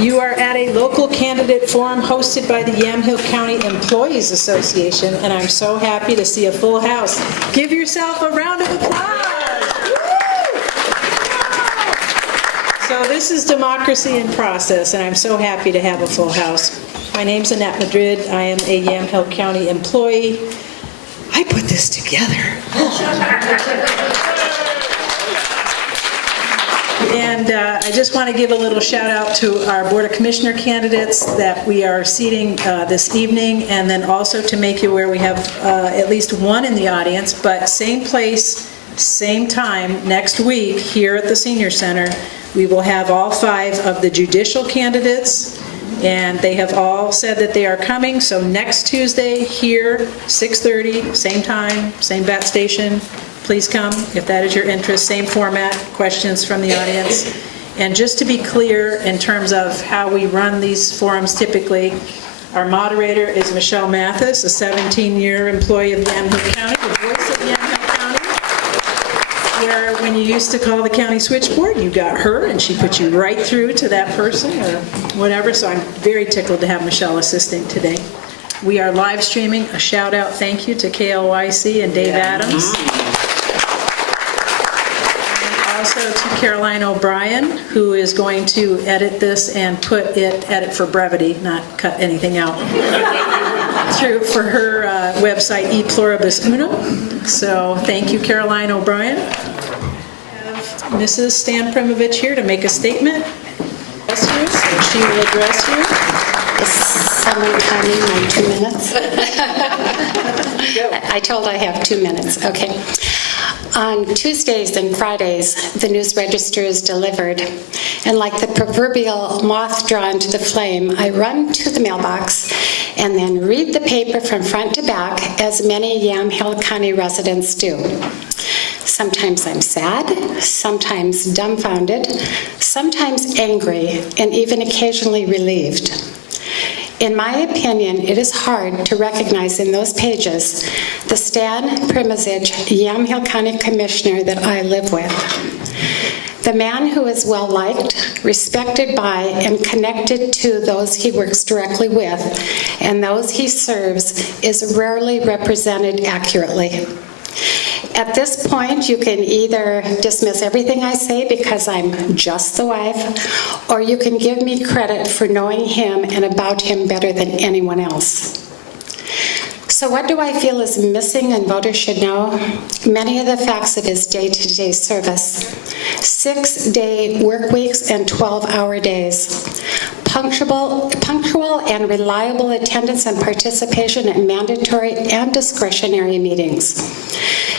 You are at a local candidate forum hosted by the Yamhill County Employees Association, and I'm so happy to see a full house. Give yourself a round of applause. So this is democracy in process, and I'm so happy to have a full house. My name's Annette Madrid. I am a Yamhill County employee. I put this together. And I just want to give a little shout out to our Board of Commissioner candidates that we are seating this evening, and then also to make you aware we have at least one in the audience, but same place, same time next week here at the Senior Center. We will have all 5 of the judicial candidates, and they have all said that they are coming. So next Tuesday here, 6:30, same time, same bat station. Please come if that is your interest. Same format, questions from the audience. And just to be clear in terms of how we run these forums typically, our moderator is Michelle Mathis, a 17-year employee of Yamhill County, the voice of Yamhill County, where when you used to call the county switchboard, you got her and she put you right through to that person or whatever. So I'm very tickled to have Michelle assisting today. We are live streaming. A shout out, thank you to KLYC and Dave Adams. Also to Caroline O'Brien, who is going to edit this and edit for brevity, not cut anything out, for her website, Pluribus Yamhill. So thank you, Caroline O'Brien. I have Mrs. Stan Primovich here to make a statement. She will address you. Is someone counting my 2 minutes? I told I have 2 minutes. Okay. On Tuesdays and Fridays, the News Register is delivered, and like the proverbial moth drawn to the flame, I run to the mailbox and then read the paper from front to back, as many Yamhill County residents do. Sometimes I'm sad, sometimes dumbfounded, sometimes angry, and even occasionally relieved. In my opinion, it is hard to recognize in those pages the Stan Primovich Yamhill County Commissioner that I live with. The man who is well-liked, respected by, and connected to those he works directly with, and those he serves, is rarely represented accurately. At this point, you can either dismiss everything I say because I'm just the wife, or you can give me credit for knowing him and about him better than anyone else. So what do I feel is missing and voters should know? Many of the facts of his day-to-day service. 6-day work weeks and 12-hour days. Punctual and reliable attendance and participation at mandatory and discretionary meetings.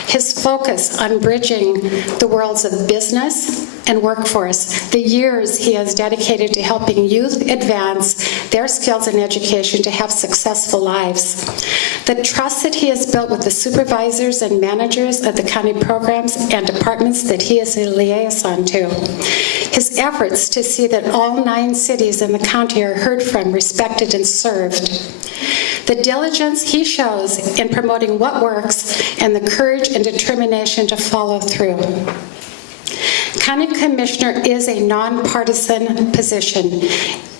His focus on bridging the worlds of business and workforce, the years he has dedicated to helping youth advance their skills and education to have successful lives. The trust that he has built with the supervisors and managers of the county programs and departments that he is a liaison to. His efforts to see that all 9 cities in the county are heard from, respected, and served. The diligence he shows in promoting what works, and the courage and determination to follow through. County Commissioner is a nonpartisan position,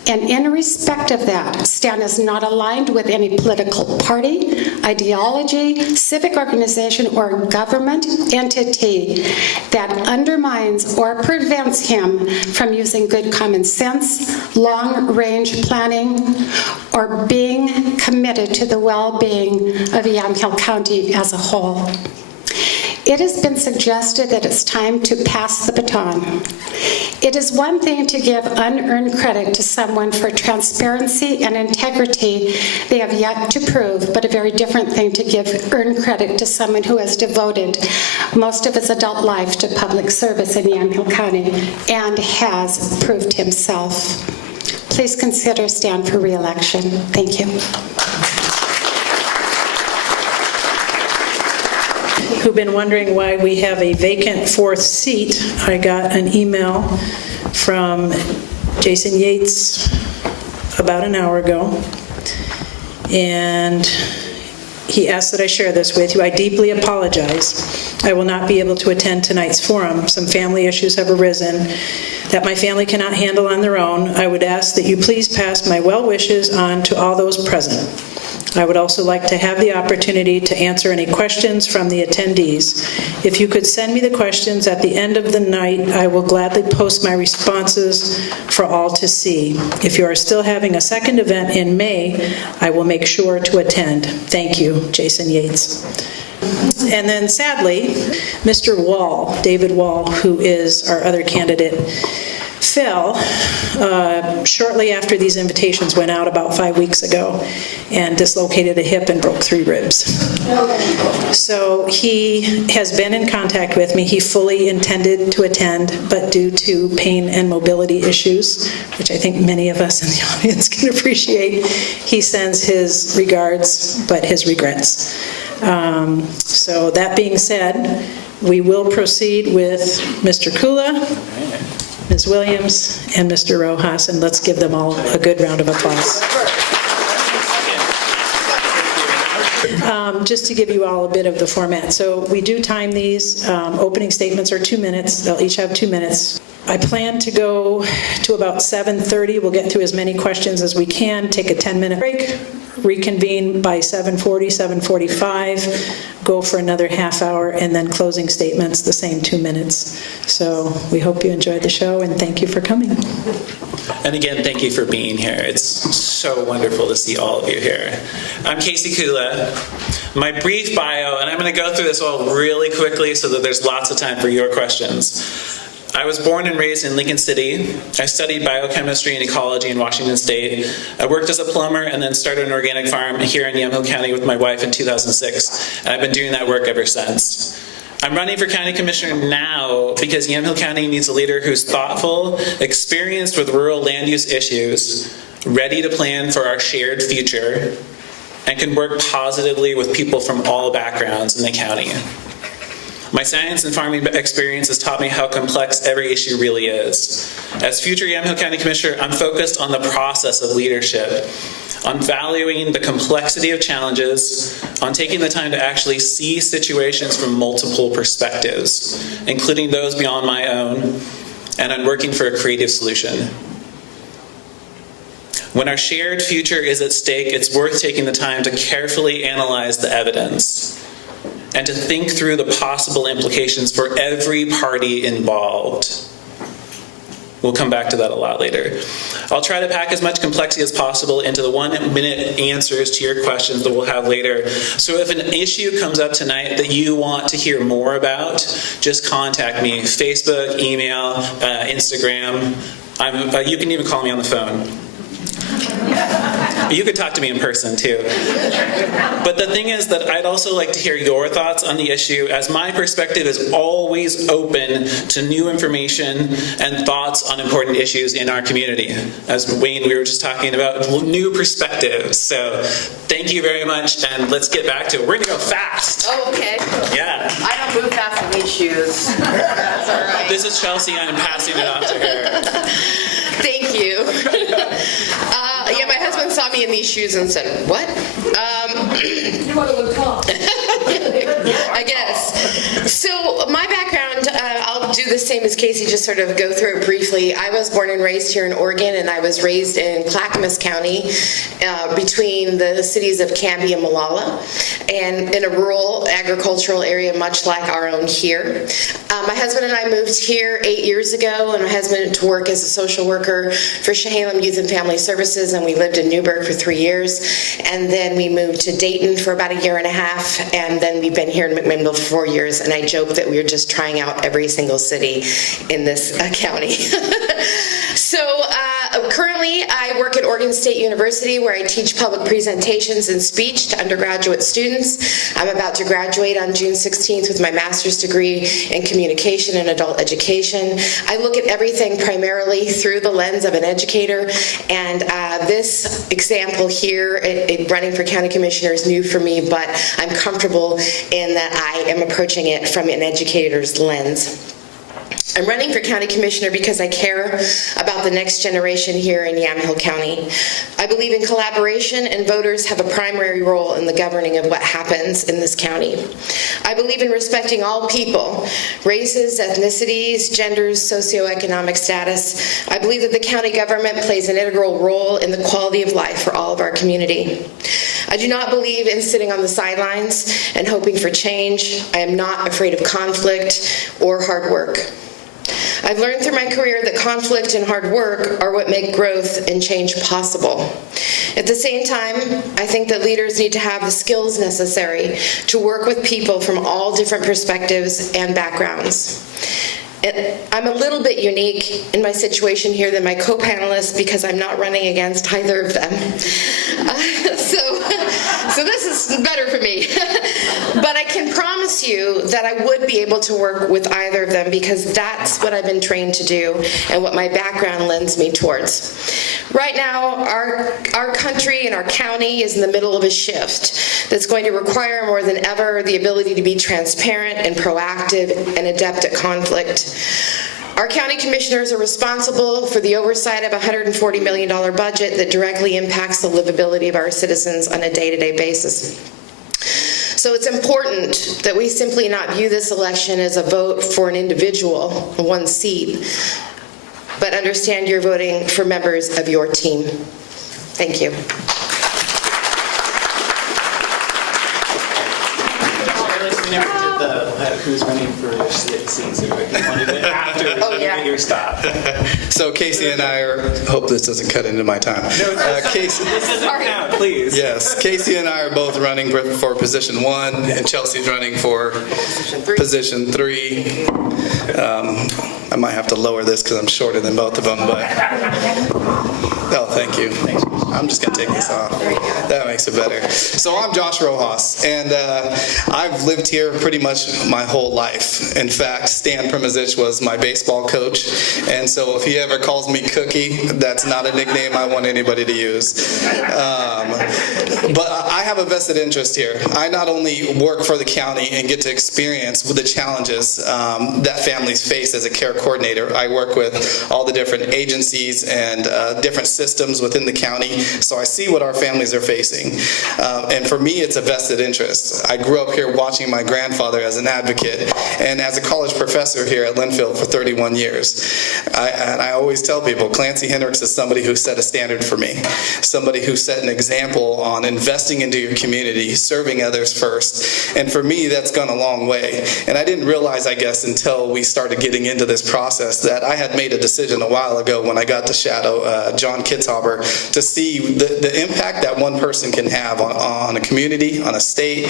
and in respect of that, Stan is not aligned with any political party, ideology, civic organization, or government entity that undermines or prevents him from using good common sense, long-range planning, or being committed to the well-being of Yamhill County as a whole. It has been suggested that it's time to pass the baton. It is one thing to give unearned credit to someone for transparency and integrity they have yet to prove, but a very different thing to give earned credit to someone who has devoted most of his adult life to public service in Yamhill County and has proved himself. Please consider Stan for re-election. Thank you. Who've been wondering why we have a vacant 4th seat, I got an email from Jason Yates about an hour ago, and he asked that I share this with you. I deeply apologize. I will not be able to attend tonight's forum. Some family issues have arisen that my family cannot handle on their own. I would ask that you please pass my well wishes on to all those present. I would also like to have the opportunity to answer any questions from the attendees. If you could send me the questions at the end of the night, I will gladly post my responses for all to see. If you are still having a second event in May, I will make sure to attend. Thank you, Jason Yates. And then sadly, Mr. Wall, David Wall, who is our other candidate, fell shortly after these invitations went out about 5 weeks ago and dislocated a hip and broke 3 ribs. So he has been in contact with me. He fully intended to attend, but due to pain and mobility issues, which I think many of us in the audience can appreciate, he sends his regards, but his regrets. So that being said, we will proceed with Mr. Kula, Ms. Williams, and Mr. Rojas, and let's give them all a good round of applause. Just to give you all a bit of the format. So we do time these. Opening statements are 2 minutes. They'll each have 2 minutes. I plan to go to about 7:30. We'll get through as many questions as we can, take a 10-minute break, reconvene by 7:40, 7:45, go for another half hour, and then closing statements, the same 2 minutes. So we hope you enjoyed the show, and thank you for coming. And again, thank you for being here. It's so wonderful to see all of you here. I'm Casey Kula. My brief bio, and I'm going to go through this all really quickly so that there's lots of time for your questions. I was born and raised in Lincoln City. I studied biochemistry and ecology in Washington State. I worked as a plumber and then started an organic farm here in Yamhill County with my wife in 2006. And I've been doing that work ever since. I'm running for county commissioner now because Yamhill County needs a leader who's thoughtful, experienced with rural land use issues, ready to plan for our shared future, and can work positively with people from all backgrounds in the county. My science and farming experience has taught me how complex every issue really is. As future Yamhill County Commissioner, I'm focused on the process of leadership, on valuing the complexity of challenges, on taking the time to actually see situations from multiple perspectives, including those beyond my own, and on working for a creative solution. When our shared future is at stake, it's worth taking the time to carefully analyze the evidence and to think through the possible implications for every party involved. We'll come back to that a lot later. I'll try to pack as much complexity as possible into the 1-minute answers to your questions that we'll have later. So if an issue comes up tonight that you want to hear more about, just contact me. Facebook, email, Instagram. You can even call me on the phone. You could talk to me in person too. But the thing is that I'd also like to hear your thoughts on the issue, as my perspective is always open to new information and thoughts on important issues in our community. As Wayne, we were just talking about new perspectives. So thank you very much, and let's get back to it. We're going to go fast. Oh, okay. Yeah. I don't move fast in these shoes. That's all right. This is Chelsea. I'm passing it off to her. Thank you. Yeah, my husband saw me in these shoes and said, "What?" You want to look tall. I guess. So my background, I'll do the same as Casey, just sort of go through it briefly. I was born and raised here in Oregon, and I was raised in Clackamas County, between the cities of Canby and Molalla, and in a rural agricultural area much like our own here. My husband and I moved here 8 years ago, and my husband went to work as a social worker for Chehalem Youth and Family Services, and we lived in Newburgh for 3 years, and then we moved to Dayton for about 1.5 years, and then we've been here in McMinnville for 4 years, and I joke that we were just trying out every single city in this county. So currently I work at Oregon State University, where I teach public presentations and speech to undergraduate students. I'm about to graduate on June 16th with my master's degree in communication and adult education. I look at everything primarily through the lens of an educator, and this example here, running for county commissioner, is new for me, but I'm comfortable in that I am approaching it from an educator's lens. I'm running for county commissioner because I care about the next generation here in Yamhill County. I believe in collaboration, and voters have a primary role in the governing of what happens in this county. I believe in respecting all people, races, ethnicities, genders, socioeconomic status. I believe that the county government plays an integral role in the quality of life for all of our community. I do not believe in sitting on the sidelines and hoping for change. I am not afraid of conflict or hard work. I've learned through my career that conflict and hard work are what make growth and change possible. At the same time, I think that leaders need to have the skills necessary to work with people from all different perspectives and backgrounds. I'm a little bit unique in my situation here than my co-panelists because I'm not running against either of them. So this is better for me. But I can promise you that I would be able to work with either of them because that's what I've been trained to do and what my background lends me towards. Right now, our country and our county is in the middle of a shift that's going to require more than ever the ability to be transparent and proactive and adept at conflict. Our county commissioners are responsible for the oversight of a $140 million budget that directly impacts the livability of our citizens on a day-to-day basis. So it's important that we simply not view this election as a vote for an individual, one seat, but understand you're voting for members of your team. Thank you. We never did the who's running for seats. So we wanted it after your stop. So Casey and I hope this doesn't cut into my time. Casey, This doesn't count, please. yes, Casey and I are both running for position 1, and Chelsea's running for position 3. I might have to lower this because I'm shorter than both of them, but oh, thank you. I'm just gonna take this off. That makes it better. So I'm Josh Rojas, and I've lived here pretty much my whole life. In fact, Stan Primazich was my baseball coach, and so if he ever calls me Cookie, that's not a nickname I want anybody to use. But I have a vested interest here. I not only work for the county and get to experience the challenges that families face as a care coordinator. I work with all the different agencies and different systems within the county, so I see what our families are facing. And for me, it's a vested interest. I grew up here watching my grandfather as an advocate, and as a college professor here at Linfield for 31 years. And I always tell people, Clancy Hendricks is somebody who set a standard for me, somebody who set an example on investing into your community, serving others first. And for me, that's gone a long way. And I didn't realize, I guess, until we started getting into this process that I had made a decision a while ago when I got to shadow John Kitzhaber to see the impact that one person can have on a community, on a state,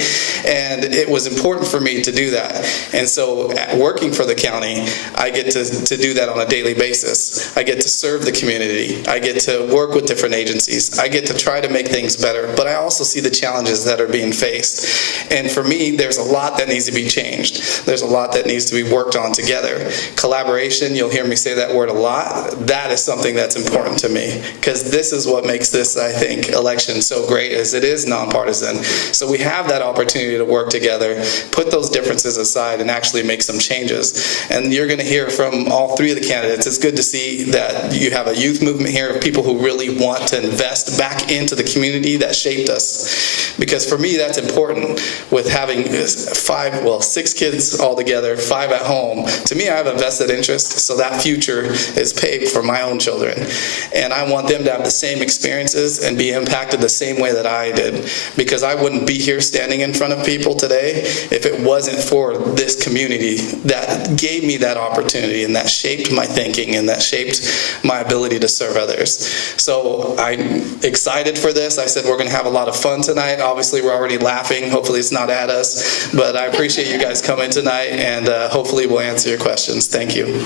and it was important for me to do that. And so working for the county, I get to do that on a daily basis. I get to serve the community. I get to work with different agencies. I get to try to make things better, but I also see the challenges that are being faced. And for me, there's a lot that needs to be changed. There's a lot that needs to be worked on together. Collaboration, you'll hear me say that word a lot. That is something that's important to me, because this is what makes this, I think, election so great, is it is nonpartisan. So we have that opportunity to work together, put those differences aside, and actually make some changes. And you're going to hear from all three of the candidates. It's good to see that you have a youth movement here of people who really want to invest back into the community that shaped us. Because for me, that's important. With having 6 kids all together, 5 at home, to me, I have a vested interest, so that future is paved for my own children. And I want them to have the same experiences and be impacted the same way that I did. Because I wouldn't be here standing in front of people today if it wasn't for this community that gave me that opportunity and that shaped my thinking and that shaped my ability to serve others. So I'm excited for this. I said we're going to have a lot of fun tonight. Obviously, we're already laughing. Hopefully, it's not at us. But I appreciate you guys coming tonight, and hopefully we'll answer your questions. Thank you.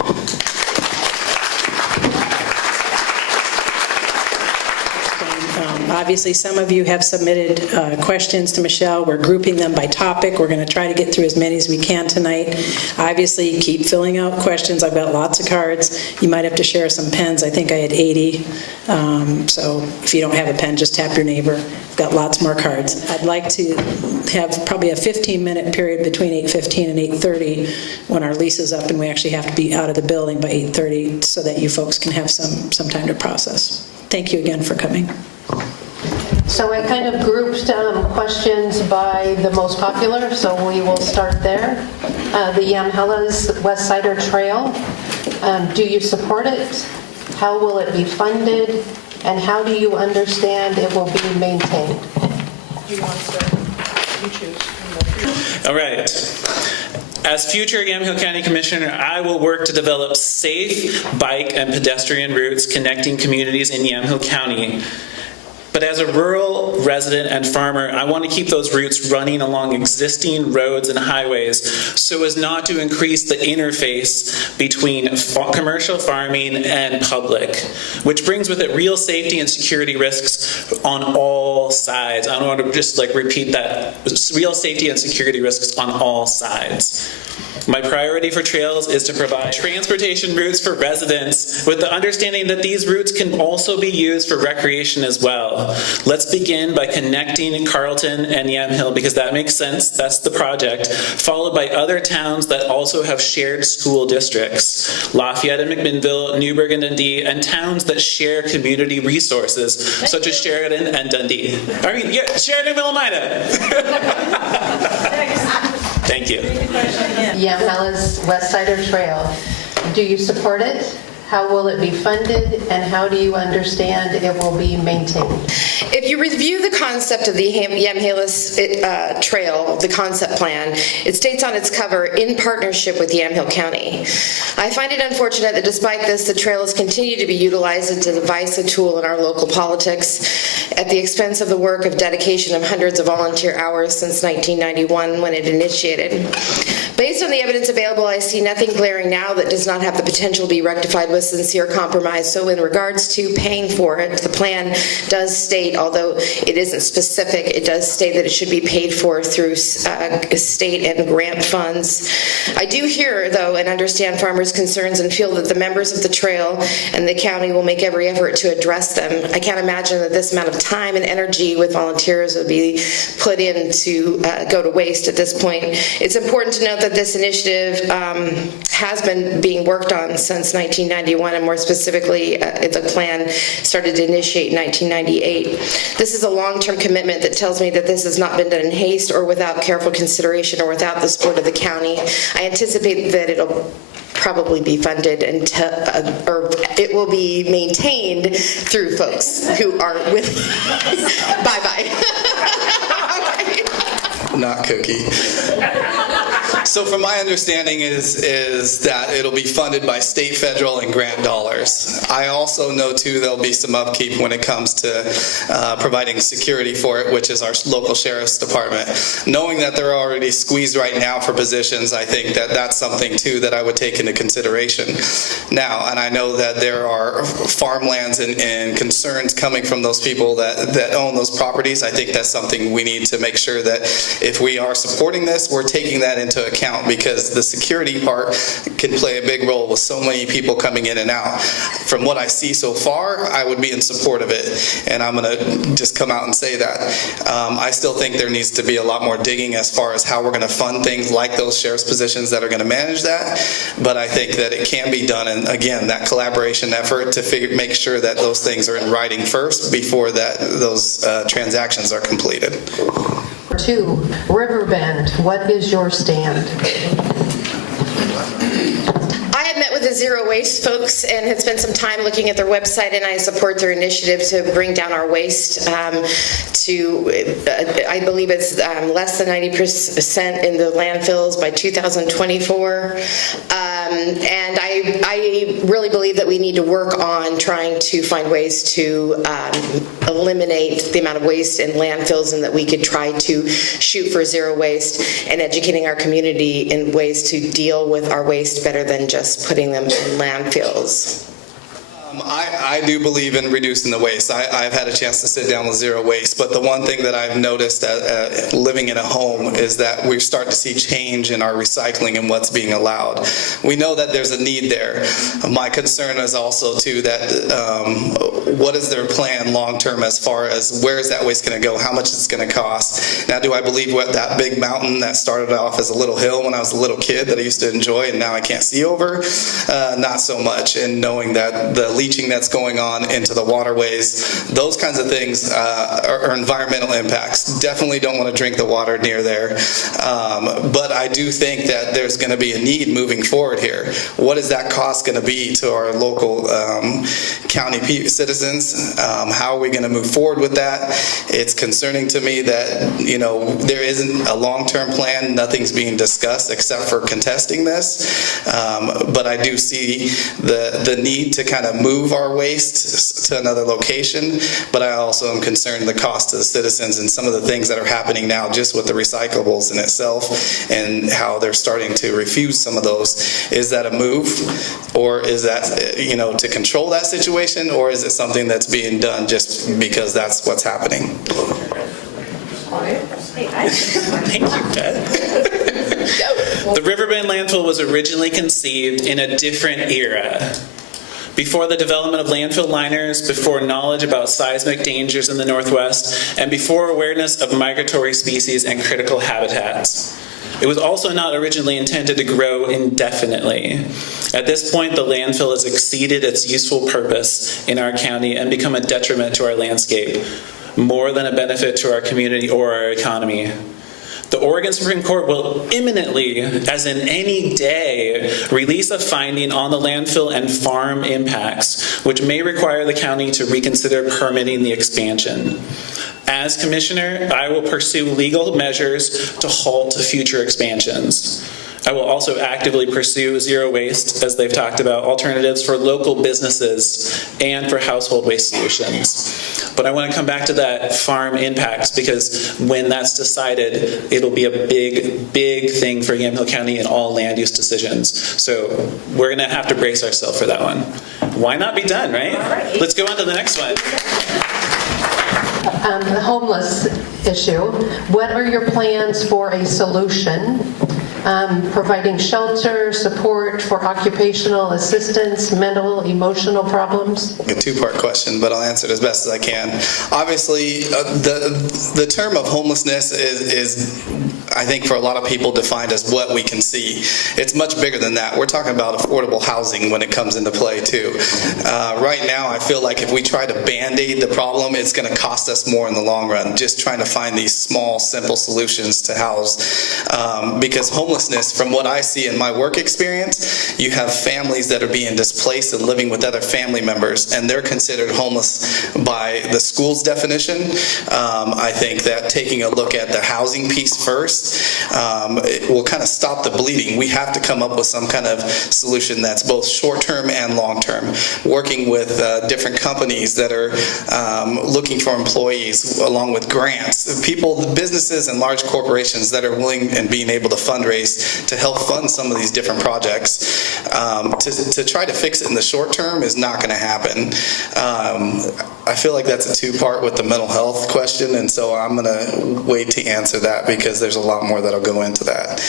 Obviously, some of you have submitted questions to Michelle. We're grouping them by topic. We're going to try to get through as many as we can tonight. Obviously, keep filling out questions. I've got lots of cards. You might have to share some pens. I think I had 80. So if you don't have a pen, just tap your neighbor. I've got lots more cards. I'd like to have probably a 15-minute period between 8:15 and 8:30 when our lease is up and we actually have to be out of the building by 8:30 so that you folks can have some time to process. Thank you again for coming. So I kind of grouped questions by the most popular, so we will start there. The Yamhill's West Sider Trail, do you support it? How will it be funded? And how do you understand it will be maintained? You choose. All right. As future Yamhill County Commissioner, I will work to develop safe bike and pedestrian routes connecting communities in Yamhill County. But as a rural resident and farmer, I want to keep those routes running along existing roads and highways so as not to increase the interface between commercial farming and public, which brings with it real safety and security risks on all sides. I want to just repeat that. Real safety and security risks on all sides. My priority for trails is to provide transportation routes for residents with the understanding that these routes can also be used for recreation as well. Let's begin by connecting Carleton and Yamhill because that makes sense. That's the project, followed by other towns that also have shared school districts. Lafayette and McMinnville, Newburgh and Dundee, and towns that share community resources such as Sheridan and Dundee. Sheridan, Willamina. Thank you. Yamhill's West Sider Trail, do you support it? How will it be funded? And how do you understand it will be maintained? If you review the concept of the Yamhill's Trail, the concept plan, it states on its cover, in partnership with Yamhill County. I find it unfortunate that despite this, the trail has continued to be utilized as a divisive tool in our local politics at the expense of the work of dedication of hundreds of volunteer hours since 1991 when it initiated. Based on the evidence available, I see nothing glaring now that does not have the potential to be rectified with sincere compromise. So in regards to paying for it, the plan does state, although it isn't specific, it does state that it should be paid for through state and grant funds. I do hear, though, and understand farmers' concerns and feel that the members of the trail and the county will make every effort to address them. I can't imagine that this amount of time and energy with volunteers would be put in to go to waste at this point. It's important to note that this initiative has been being worked on since 1991, and more specifically, the plan started to initiate in 1998. This is a long-term commitment that tells me that this has not been done in haste or without careful consideration or without the support of the county. I anticipate that it'll probably be funded until, or it will be maintained through folks who are willing. Bye-bye. Not Cookie. So from my understanding is that it'll be funded by state, federal, and grant dollars. I also know, too, there'll be some upkeep when it comes to providing security for it, which is our local sheriff's department. Knowing that they're already squeezed right now for positions, I think that that's something, too, that I would take into consideration. Now, and I know that there are farmlands and concerns coming from those people that own those properties. I think that's something we need to make sure that if we are supporting this, we're taking that into account, because the security part can play a big role with so many people coming in and out. From what I see so far, I would be in support of it, and I'm going to just come out and say that. I still think there needs to be a lot more digging as far as how we're going to fund things like those sheriff's positions that are going to manage that, but I think that it can be done, and again, that collaboration effort to make sure that those things are in writing first before that those transactions are completed. 2, Riverbend, what is your stand? I had met with the Zero Waste folks and had spent some time looking at their website, and I support their initiative to bring down our waste to, I believe it's less than 90% in the landfills by 2024. And I really believe that we need to work on trying to find ways to eliminate the amount of waste in landfills, and that we could try to shoot for zero waste, and educating our community in ways to deal with our waste better than just putting them in landfills. I do believe in reducing the waste. I've had a chance to sit down with zero waste, but the one thing that I've noticed living in a home is that we're starting to see change in our recycling and what's being allowed. We know that there's a need there. My concern is also too that what is their plan long term as far as where is that waste going to go, how much it's going to cost. Now, do I believe what that big mountain that started off as a little hill when I was a little kid that I used to enjoy and now I can't see over? Not so much. And knowing that the leaching that's going on into the waterways, those kinds of things are environmental impacts. Definitely don't want to drink the water near there. But I do think that there's going to be a need moving forward here. What is that cost going to be to our local county citizens? How are we going to move forward with that? It's concerning to me that, you know, there isn't a long-term plan. Nothing's being discussed except for contesting this. But I do see the need to kind of move our waste to another location, but I also am concerned the cost to the citizens and some of the things that are happening now just with the recyclables in itself and how they're starting to refuse some of those. Is that a move, or is that, you know, to control that situation, or is it something that's being done just because that's what's happening? Thank you, Beth. The Riverbend landfill was originally conceived in a different era. Before the development of landfill liners, before knowledge about seismic dangers in the Northwest, and before awareness of migratory species and critical habitats. It was also not originally intended to grow indefinitely. At this point, the landfill has exceeded its useful purpose in our county and become a detriment to our landscape, more than a benefit to our community or our economy. The Oregon Supreme Court will imminently, as in any day, release a finding on the landfill and farm impacts, which may require the county to reconsider permitting the expansion. As commissioner, I will pursue legal measures to halt future expansions. I will also actively pursue zero waste, as they've talked about, alternatives for local businesses and for household waste solutions. But I want to come back to that farm impacts, because when that's decided, it'll be a big, big thing for Yamhill County in all land use decisions. So we're going to have to brace ourselves for that one. Why not be done, right? Let's go on to the next one. The homeless issue. What are your plans for a solution? Providing shelter, support for occupational assistance, mental, emotional problems? A two-part question, but I'll answer it as best as I can. Obviously, the term of homelessness is, I think, for a lot of people defined as what we can see. It's much bigger than that. We're talking about affordable housing when it comes into play, too. Right now, I feel like if we try to Band-Aid the problem, it's going to cost us more in the long run, just trying to find these small, simple solutions to house. Because homelessness, from what I see in my work experience, you have families that are being displaced and living with other family members, and they're considered homeless by the school's definition. I think that taking a look at the housing piece first, it will kind of stop the bleeding. We have to come up with some kind of solution that's both short-term and long-term, working with different companies that are looking for employees, along with grants, people, businesses and large corporations that are willing and being able to fundraise to help fund some of these different projects. To try to fix it in the short term is not going to happen. I feel like that's a two-part with the mental health question, and so I'm going to wait to answer that because there's a lot more that'll go into that.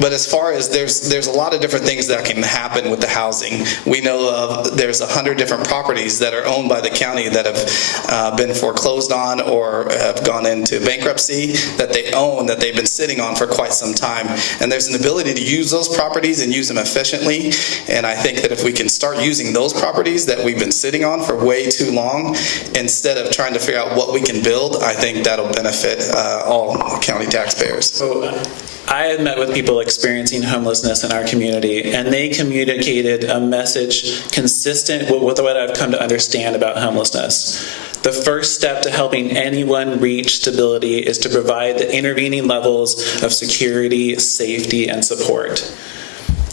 But as far as there's a lot of different things that can happen with the housing. We know of there's 100 different properties that are owned by the county that have been foreclosed on or have gone into bankruptcy that they own, that they've been sitting on for quite some time. And there's an ability to use those properties and use them efficiently. And I think that if we can start using those properties that we've been sitting on for way too long, instead of trying to figure out what we can build, I think that'll benefit all county taxpayers. So I have met with people experiencing homelessness in our community, and they communicated a message consistent with what I've come to understand about homelessness. The first step to helping anyone reach stability is to provide the intervening levels of security, safety, and support.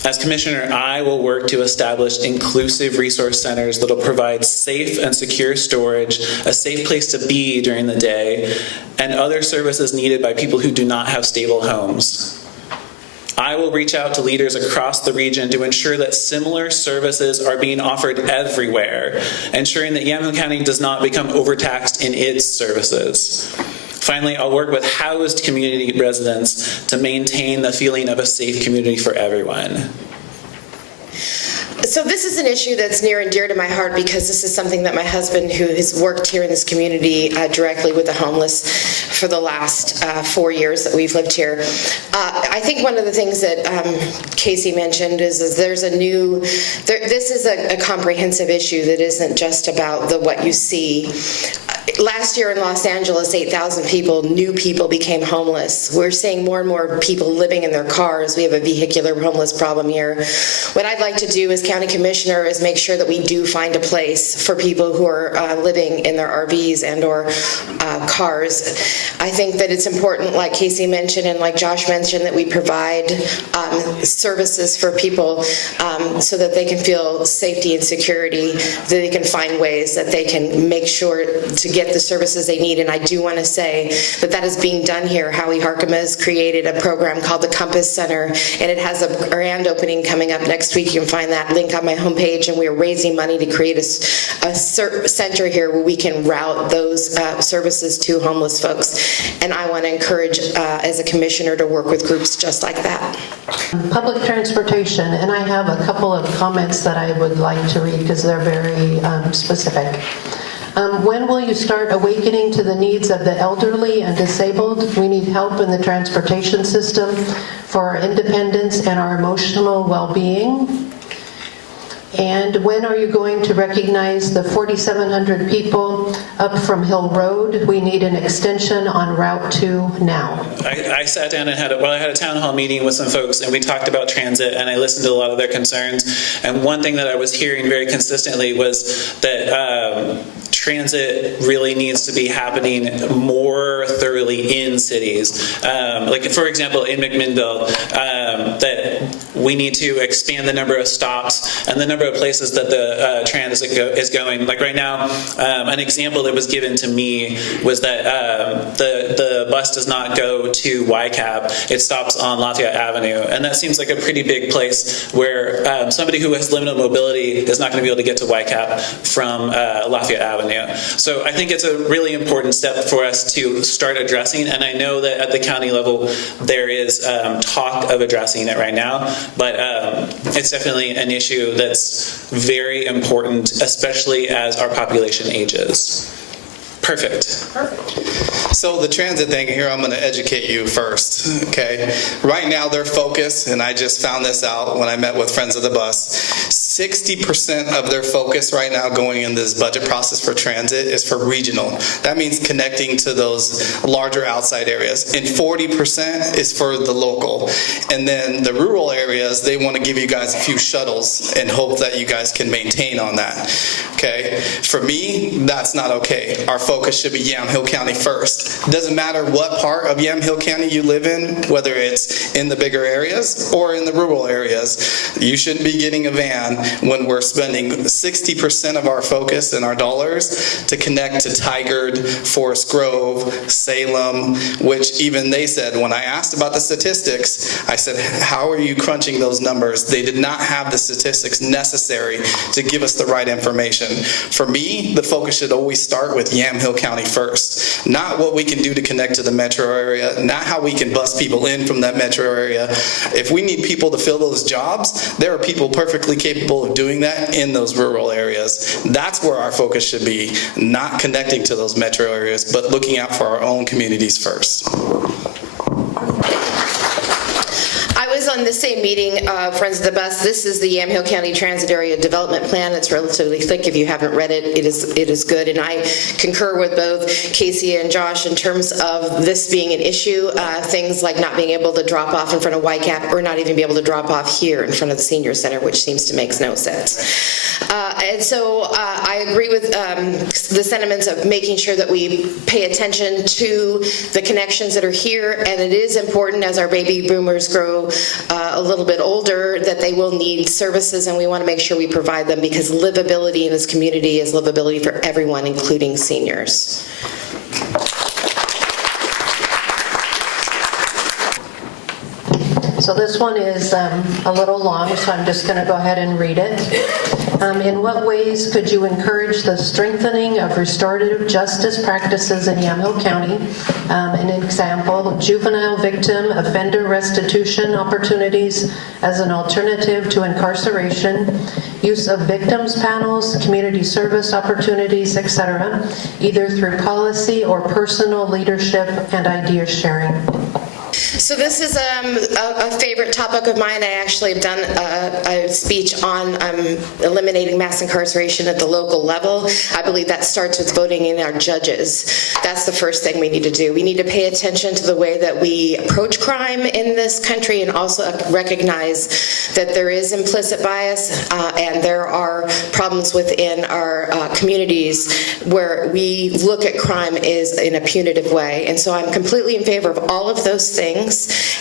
As Commissioner, I will work to establish inclusive resource centers that will provide safe and secure storage, a safe place to be during the day, and other services needed by people who do not have stable homes. I will reach out to leaders across the region to ensure that similar services are being offered everywhere, ensuring that Yamhill County does not become overtaxed in its services. Finally, I'll work with housed community residents to maintain the feeling of a safe community for everyone. So this is an issue that's near and dear to my heart because this is something that my husband, who has worked here in this community directly with the homeless for the last 4 years that we've lived here. I think one of the things that Casey mentioned is there's a new, this is a comprehensive issue that isn't just about what you see. Last year in Los Angeles, 8,000 new people became homeless. We're seeing more and more people living in their cars. We have a vehicular homeless problem here. What I'd like to do as county commissioner is make sure that we do find a place for people who are living in their RVs and or cars. I think that it's important, like Casey mentioned and like Josh mentioned, that we provide services for people so that they can feel safety and security, that they can find ways that they can make sure to get the services they need. And I do want to say that that is being done here. Howie Harkema has created a program called the Compass Center, and it has a grand opening coming up next week. You can find that link on my homepage, and we are raising money to create a center here where we can route those services to homeless folks. And I want to encourage, as a commissioner, to work with groups just like that. Public transportation, and I have a couple of comments that I would like to read because they're very specific. When will you start awakening to the needs of the elderly and disabled? We need help in the transportation system for our independence and our emotional well-being. And when are you going to recognize the 4,700 people up from Hill Road? We need an extension on Route 2 now. I sat down and had a town hall meeting with some folks, and we talked about transit, and I listened to a lot of their concerns. And one thing that I was hearing very consistently was that transit really needs to be happening more thoroughly in cities. Like, for example, in McMinnville, that we need to expand the number of stops and the number of places that the transit is going. Like right now, an example that was given to me was that the bus does not go to YCAP. It stops on Lafayette Avenue. And that seems like a pretty big place where somebody who has limited mobility is not going to be able to get to YCAP from Lafayette Avenue. So I think it's a really important step for us to start addressing, and I know that at the county level there is talk of addressing it right now, but it's definitely an issue that's very important, especially as our population ages. Perfect. So the transit thing here, I'm going to educate you first, okay? Right now their focus, and I just found this out when I met with Friends of the Bus, 60% of their focus right now going in this budget process for transit is for regional. That means connecting to those larger outside areas. And 40% is for the local. And then the rural areas, they want to give you guys a few shuttles and hope that you guys can maintain on that, okay? For me, that's not okay. Our focus should be Yamhill County first. It doesn't matter what part of Yamhill County you live in, whether it's in the bigger areas or in the rural areas. You shouldn't be getting a van when we're spending 60% of our focus and our dollars to connect to Tigard, Forest Grove, Salem, which even they said, when I asked about the statistics, I said, how are you crunching those numbers? They did not have the statistics necessary to give us the right information. For me, the focus should always start with Yamhill County first, not what we can do to connect to the metro area, not how we can bus people in from that metro area. If we need people to fill those jobs, there are people perfectly capable of doing that in those rural areas. That's where our focus should be, not connecting to those metro areas, but looking out for our own communities first. I was on the same meeting, Friends of the Bus. This is the Yamhill County Transit Area Development Plan. It's relatively thick. If you haven't read it, it is good. And I concur with both Casey and Josh in terms of this being an issue. Things like not being able to drop off in front of YCAP or not even be able to drop off here in front of the senior center, which seems to make no sense. And so I agree with the sentiments of making sure that we pay attention to the connections that are here. And it is important as our baby boomers grow a little bit older that they will need services, and we want to make sure we provide them, because livability in this community is livability for everyone, including seniors. So So this one is a little long, so I'm just going to go ahead and read it. In what ways could you encourage the strengthening of restorative justice practices in Yamhill County? An example, juvenile victim offender restitution opportunities as an alternative to incarceration, use of victims panels, community service opportunities, etc., either through policy or personal leadership and idea sharing. So this is a favorite topic of mine. I actually have done a speech on eliminating mass incarceration at the local level. I believe that starts with voting in our judges. That's the first thing we need to do. We need to pay attention to the way that we approach crime in this country and also recognize that there is implicit bias and there are problems within our communities where we look at crime in a punitive way. And so I'm completely in favor of all of those things.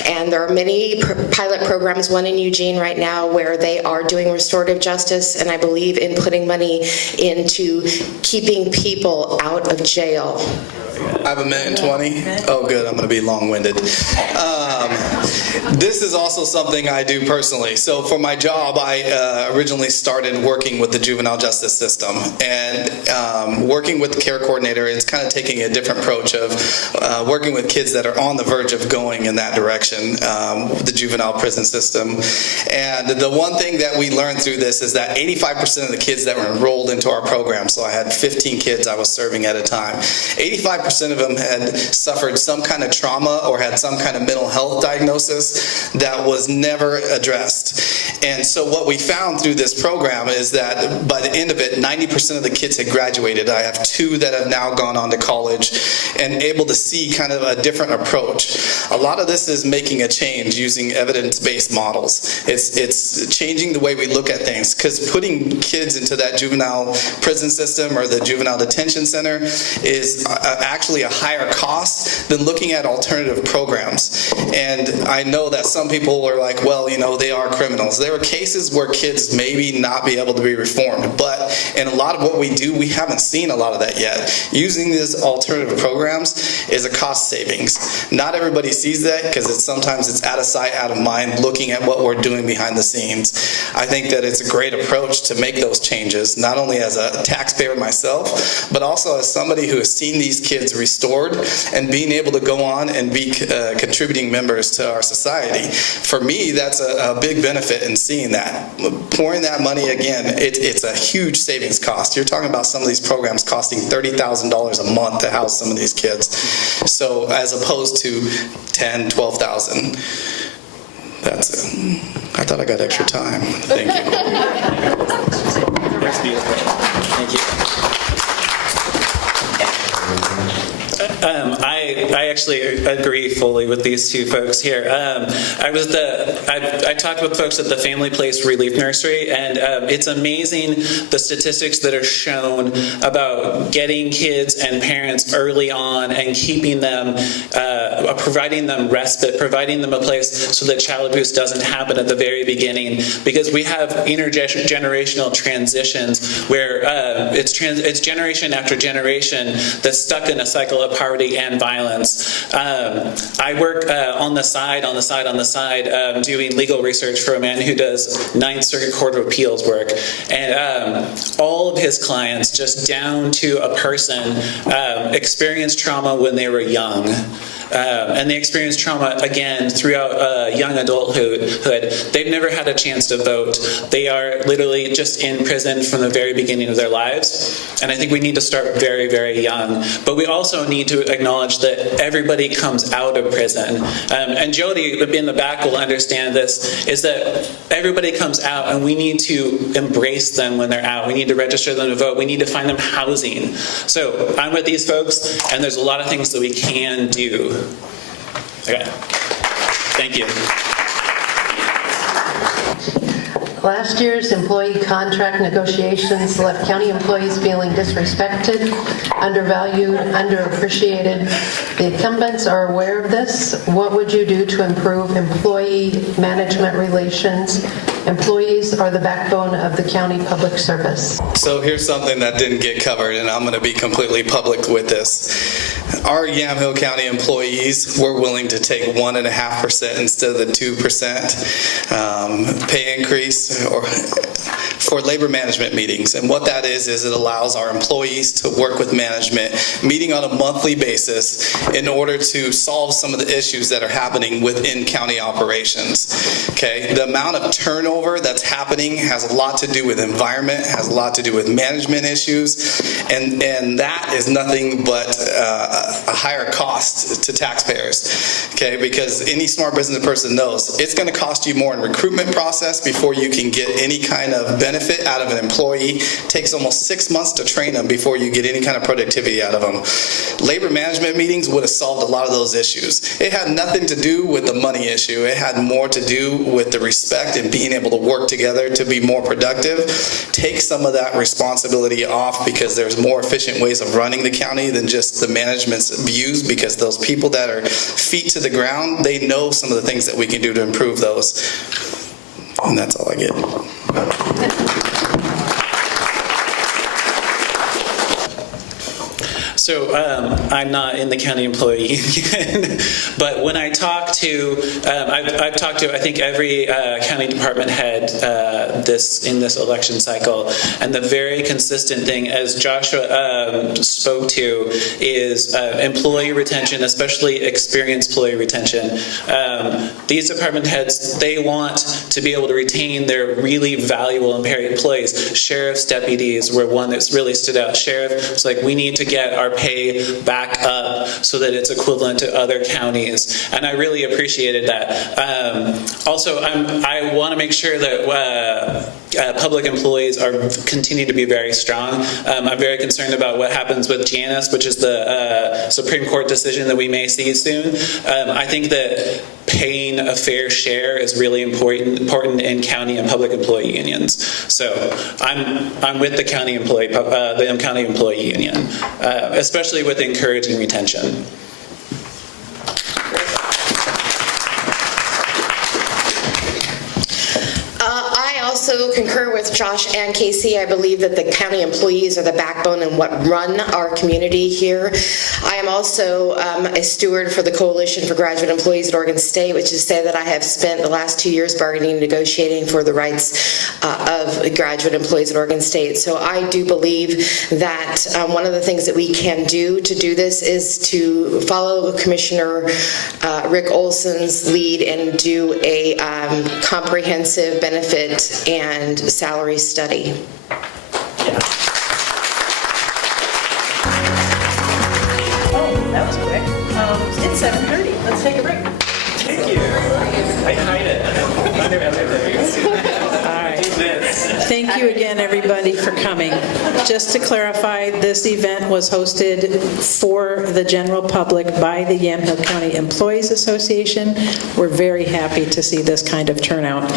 And there are many pilot programs, one in Eugene right now, where they are doing restorative justice, and I believe in putting money into keeping people out of jail. I have 1:20. Oh, good. I'm going to be long-winded. This is also something I do personally. So for my job, I originally started working with the juvenile justice system. And working with the care coordinator, it's kind of taking a different approach of working with kids that are on the verge of going in that direction, the juvenile prison system. And the one thing that we learned through this is that 85% of the kids that were enrolled into our program, so I had 15 kids I was serving at a time, 85% of them had suffered some kind of trauma or had some kind of mental health diagnosis that was never addressed. And so what we found through this program is that by the end of it, 90% of the kids had graduated. I have 2 that have now gone on to college and able to see kind of a different approach. A lot of this is making a change using evidence-based models. It's changing the way we look at things, because putting kids into that juvenile prison system or the juvenile detention center is actually a higher cost than looking at alternative programs. And I know that some people are like, well, you know, they are criminals. There are cases where kids maybe not be able to be reformed, but in a lot of what we do, we haven't seen a lot of that yet. Using these alternative programs is a cost savings. Not everybody sees that because sometimes it's out of sight, out of mind, looking at what we're doing behind the scenes. I think that it's a great approach to make those changes, not only as a taxpayer myself, but also as somebody who has seen these kids restored and being able to go on and be contributing members to our society. For me, that's a big benefit in seeing that. Pouring that money, again, it's a huge savings cost. You're talking about some of these programs costing $30,000 a month to house some of these kids. So as opposed to 10, 12,000. That's it. I thought I got extra time. Thank you. That's beautiful. Thank you. I actually agree fully with these 2 folks here. I talked with folks at the Family Place Relief Nursery, and it's amazing the statistics that are shown about getting kids and parents early on and keeping them, providing them respite, providing them a place so that child abuse doesn't happen at the very beginning, because we have intergenerational transitions where it's generation after generation that's stuck in a cycle of poverty and violence. I work on the side, doing legal research for a man who does Ninth Circuit Court of Appeals work. And all of his clients, just down to a person, experienced trauma when they were young. And they experience trauma again throughout young adulthood. They've never had a chance to vote. They are literally just in prison from the very beginning of their lives. And I think we need to start very, very young. But we also need to acknowledge that everybody comes out of prison. And Jody in the back will understand this, is that everybody comes out and we need to embrace them when they're out. We need to register them to vote. We need to find them housing. So I'm with these folks, and there's a lot of things that we can do. Okay. Thank you. Last year's employee contract negotiations left county employees feeling disrespected, undervalued, underappreciated. The incumbents are aware of this. What would you do to improve employee management relations Employees are the backbone of the county public service. So here's something that didn't get covered, and I'm going to be completely public with this. Our Yamhill County employees were willing to take 1.5% instead of the 2% pay increase for labor management meetings. And what that is it allows our employees to work with management, meeting on a monthly basis in order to solve some of the issues that are happening within county operations. Okay, the amount of turnover that's happening has a lot to do with environment, has a lot to do with management issues, and that is nothing but a higher cost to taxpayers. Okay, because any smart business person knows it's going to cost you more in recruitment process before you can get any kind of benefit out of an employee. It takes almost 6 months to train them before you get any kind of productivity out of them. Labor management meetings would have solved a lot of those issues. It had nothing to do with the money issue. It had more to do with the respect and being able to work together to be more productive. Take some of that responsibility off, because there's more efficient ways of running the county than just the management's views, because those people that are feet to the ground, they know some of the things that we can do to improve those. And that's all I get. So I'm not in the county employee union, but when I talk to, I've talked to I think every county department head in this election cycle, and the very consistent thing, as Joshua spoke to, is employee retention, especially experienced employee retention. These department heads, they want to be able to retain their really valuable employees. Sheriff's deputies were one that's really stood out. Sheriff was like, we need to get our pay back up so that it's equivalent to other counties, and I really appreciated that. Also, I want to make sure that public employees continue to be very strong. I'm very concerned about what happens with Janus, which is the Supreme Court decision that we may see soon. I think that paying a fair share is really important in county and public employee unions. So I'm with the county employee union, especially with encouraging retention. I also concur with Josh and Casey. I believe that the county employees are the backbone and what run our community here. I am also a steward for the Coalition for Graduate Employees at Oregon State, which is to say that I have spent the last 2 years bargaining and negotiating for the rights of graduate employees at Oregon State. So I do believe that one of the things that we can do to do this is to follow Commissioner Rick Olson's lead and do a comprehensive benefit and salary study. Oh, that was quick. It's 7:30. Let's take a break. Thank you. I hide it. All right. Thank you again, everybody, for coming. Just to clarify, this event was hosted for the general public by the Yamhill County Employees Association. We're very happy to see this kind of turnout.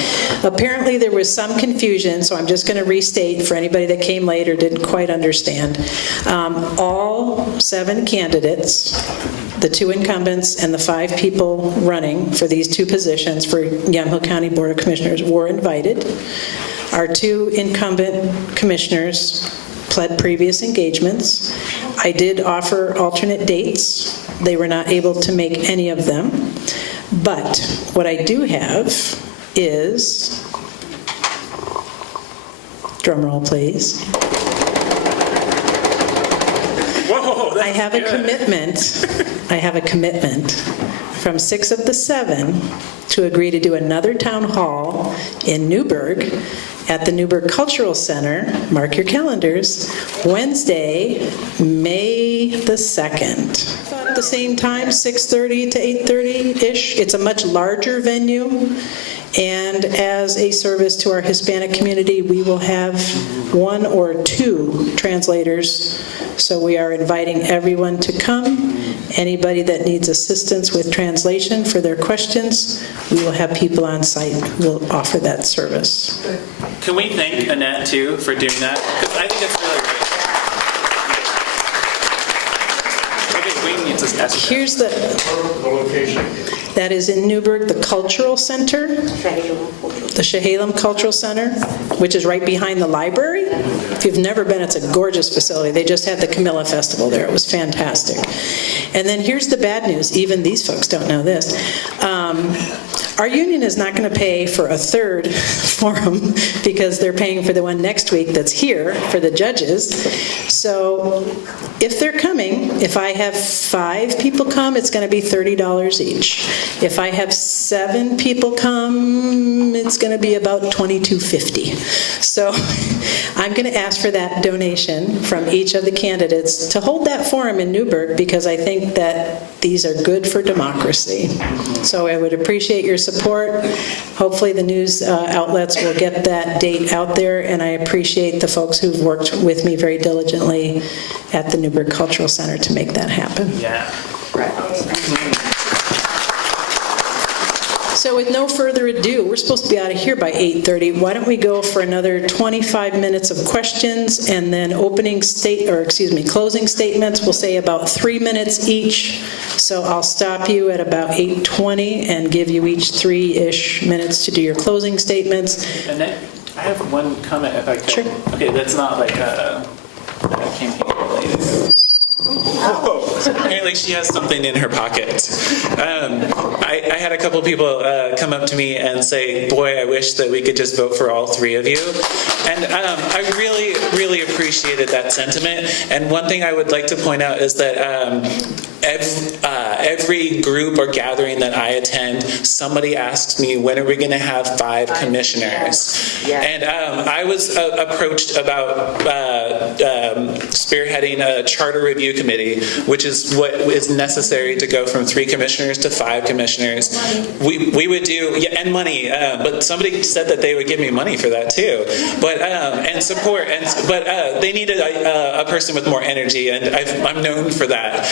Apparently, there was some confusion, so I'm just going to restate for anybody that came late or didn't quite understand. All 7 candidates, the 2 incumbents and the 5 people running for these 2 positions for Yamhill County Board of Commissioners were invited. Our 2 incumbent commissioners pled previous engagements. I did offer alternate dates. They were not able to make any of them. But what I do have is, drum roll please. Whoa, I have a commitment. I have a commitment from 6 of the 7 to agree to do another town hall in Newburgh at the Newburgh Cultural Center. Mark your calendars. Wednesday, May the 2nd. At the same time, 6:30 to 8:30-ish. It's a much larger venue. And as a service to our Hispanic community, we will have 1 or 2 translators. So we are inviting everyone to come. Anybody that needs assistance with translation for their questions, we will have people on site who will offer that service. Can we thank Annette, too, for doing that? Because I think it's really great. Okay, we need What's this S? Here's the location. That is in Newburgh, the Cultural Center, the Chehalem Cultural Center, which is right behind the library. If you've never been, it's a gorgeous facility. They just had the Camilla Festival there. It was fantastic. And then here's the bad news. Even these folks don't know this. Our union is not going to pay for a third forum because they're paying for the one next week that's here for the judges. So if they're coming, if I have 5 people come, it's going to be $30 each. If I have 7 people come, it's going to be about $22.50. So I'm going to ask for that donation from each of the candidates to hold that forum in Newburgh because I think that these are good for democracy. So I would appreciate your support. Hopefully the news outlets will get that date out there, and I appreciate the folks who've worked with me very diligently at the Newburgh Cultural Center to make that happen. Yeah. So with no further ado, we're supposed to be out of here by 8:30. Why don't we go for another 25 minutes of questions and then closing statements. We'll say about 3 minutes each. So I'll stop you at about 8:20 and give you each 3-ish minutes to do your closing statements. And then I have one comment if I could. Sure. Okay, that's not like a campaign related. Oh, apparently she has something in her pocket. I had a couple people come up to me and say, boy, I wish that we could just vote for all 3 of you. And I really, really appreciated that sentiment. And one thing I would like to point out is that every group or gathering that I attend, somebody asks me, when are we going to have 5 commissioners? And I was approached about spearheading a charter review committee, which is what is necessary to go from 3 commissioners to 5 commissioners. We would do, and money, but somebody said that they would give me money for that too, but and support, but they needed a person with more energy, and I'm known for that.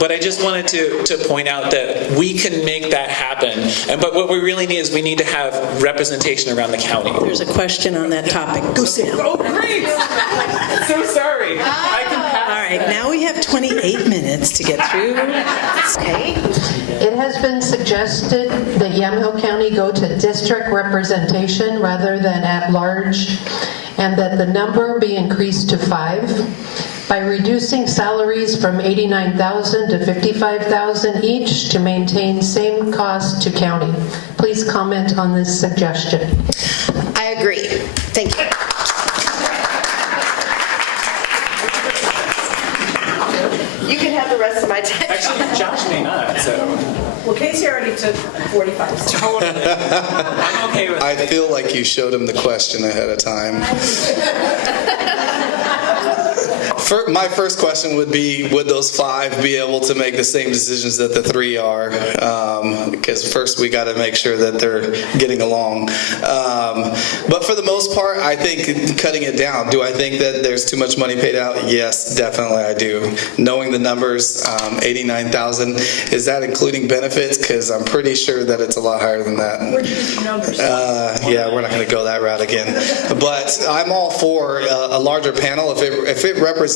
But I just wanted to point out that we can make that happen, but what we really need is we need to have representation around the county. There's a question on that topic. Go sit down. Oh, great! So sorry. I can pass. All right, now we have 28 minutes to get through. Okay. It has been suggested that Yamhill County go to district representation rather than at large, and that the number be increased to 5 by reducing salaries from $89,000 to $55,000 each to maintain same cost to county. Please comment on this suggestion. I agree. Thank you. You can have the rest of my time. Actually, Josh may not, so. Well, Casey already took 45. Totally. I'm okay with I feel like you showed him the question ahead of time. My first question would be, would those 5 be able to make the same decisions that the 3 are? Because first we got to make sure that they're getting along. But for the most part, I think cutting it down. Do I think that there's too much money paid out? Yes, definitely I do. Knowing the numbers, $89,000, is that including benefits? Because I'm pretty sure that it's a lot higher than that. Where'd you get your numbers? Yeah, we're not going to go that route again. But I'm all for a larger panel. If it represents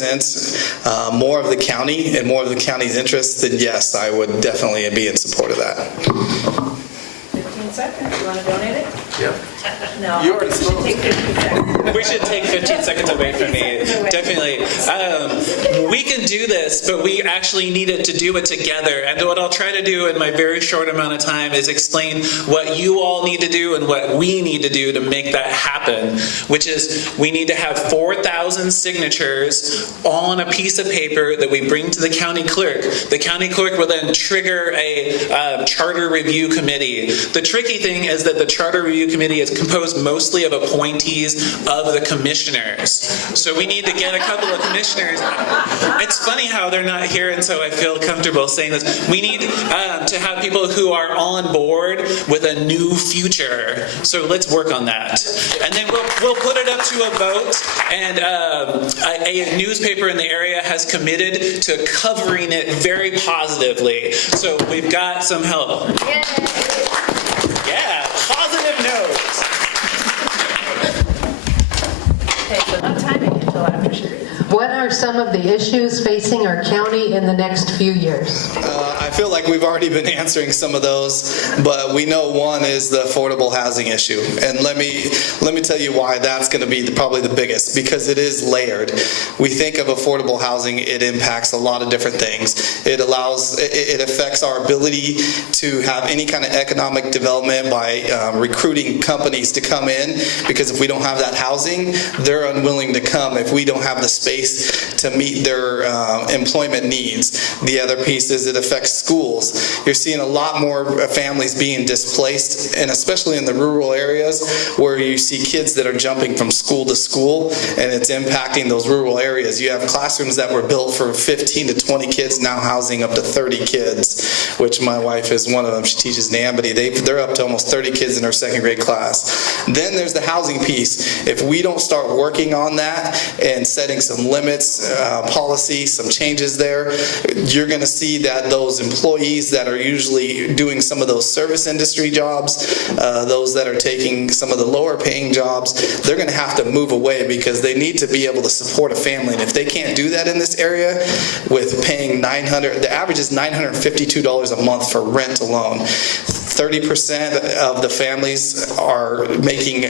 more of the county and more of the county's interests, then yes, I would definitely be in support of that. 15 seconds. You want to donate it? Yep. No. You already spoke. We should take 15 seconds away from me. Definitely. We can do this, but we actually needed to do it together. And what I'll try to do in my very short amount of time is explain what you all need to do and what we need to do to make that happen, which is we need to have 4,000 signatures all on a piece of paper that we bring to the county clerk. The county clerk will then trigger a charter review committee. The tricky thing is that the charter review committee is composed mostly of appointees of the commissioners. So we need to get a couple of commissioners. It's funny how they're not here, and so I feel comfortable saying this. We need to have people who are on board with a new future. So let's work on that. And then we'll put it up to a vote, and a newspaper in the area has committed to covering it very positively. So we've got some help. Yeah, positive notes. Okay, so not timing until after she reads. What are some of the issues facing our county in the next few years? I feel like we've already been answering some of those, but we know one is the affordable housing issue. And let me tell you why that's going to be probably the biggest, because it is layered. We think of affordable housing, it impacts a lot of different things. It affects our ability to have any kind of economic development by recruiting companies to come in, because if we don't have that housing, they're unwilling to come if we don't have the space to meet their employment needs. The other piece is it affects schools. You're seeing a lot more families being displaced, and especially in the rural areas where you see kids that are jumping from school to school, and it's impacting those rural areas. You have classrooms that were built for 15 to 20 kids now housing up to 30 kids, which my wife is one of them. She teaches in Amity. They're up to almost 30 kids in her second grade class. Then there's the housing piece. If we don't start working on that and setting some limits, policy, some changes there, you're going to see that those employees that are usually doing some of those service industry jobs, those that are taking some of the lower paying jobs, they're going to have to move away because they need to be able to support a family. And if they can't do that in this area with paying the average is $952 a month for rent alone. 30% of the families are making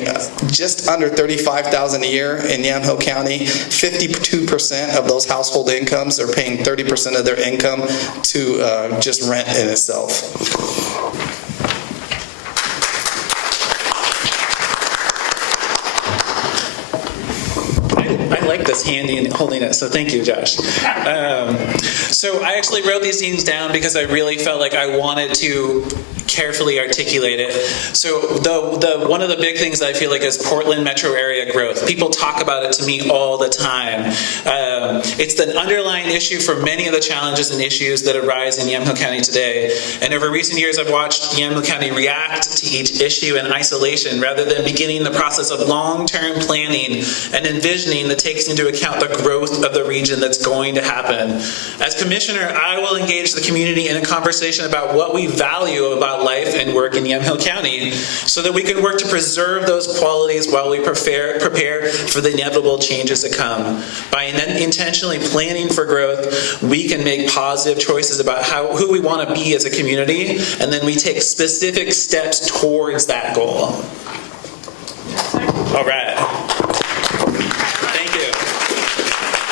just under $35,000 a year in Yamhill County. 52% of those household incomes are paying 30% of their income to just rent in itself. I like this handy and holding it, so thank you, Josh. So I actually wrote these things down because I really felt like I wanted to carefully articulate it. So one of the big things that I feel like is Portland metro area growth. People talk about it to me all the time. It's the underlying issue for many of the challenges and issues that arise in Yamhill County today. And over recent years, I've watched Yamhill County react to each issue in isolation rather than beginning the process of long-term planning and envisioning that takes into account the growth of the region that's going to happen. As commissioner, I will engage the community in a conversation about what we value about life and work in Yamhill County so that we can work to preserve those qualities while we prepare for the inevitable changes that come. By intentionally planning for growth, we can make positive choices about who we want to be as a community, and then we take specific steps towards that goal. All right. Thank you.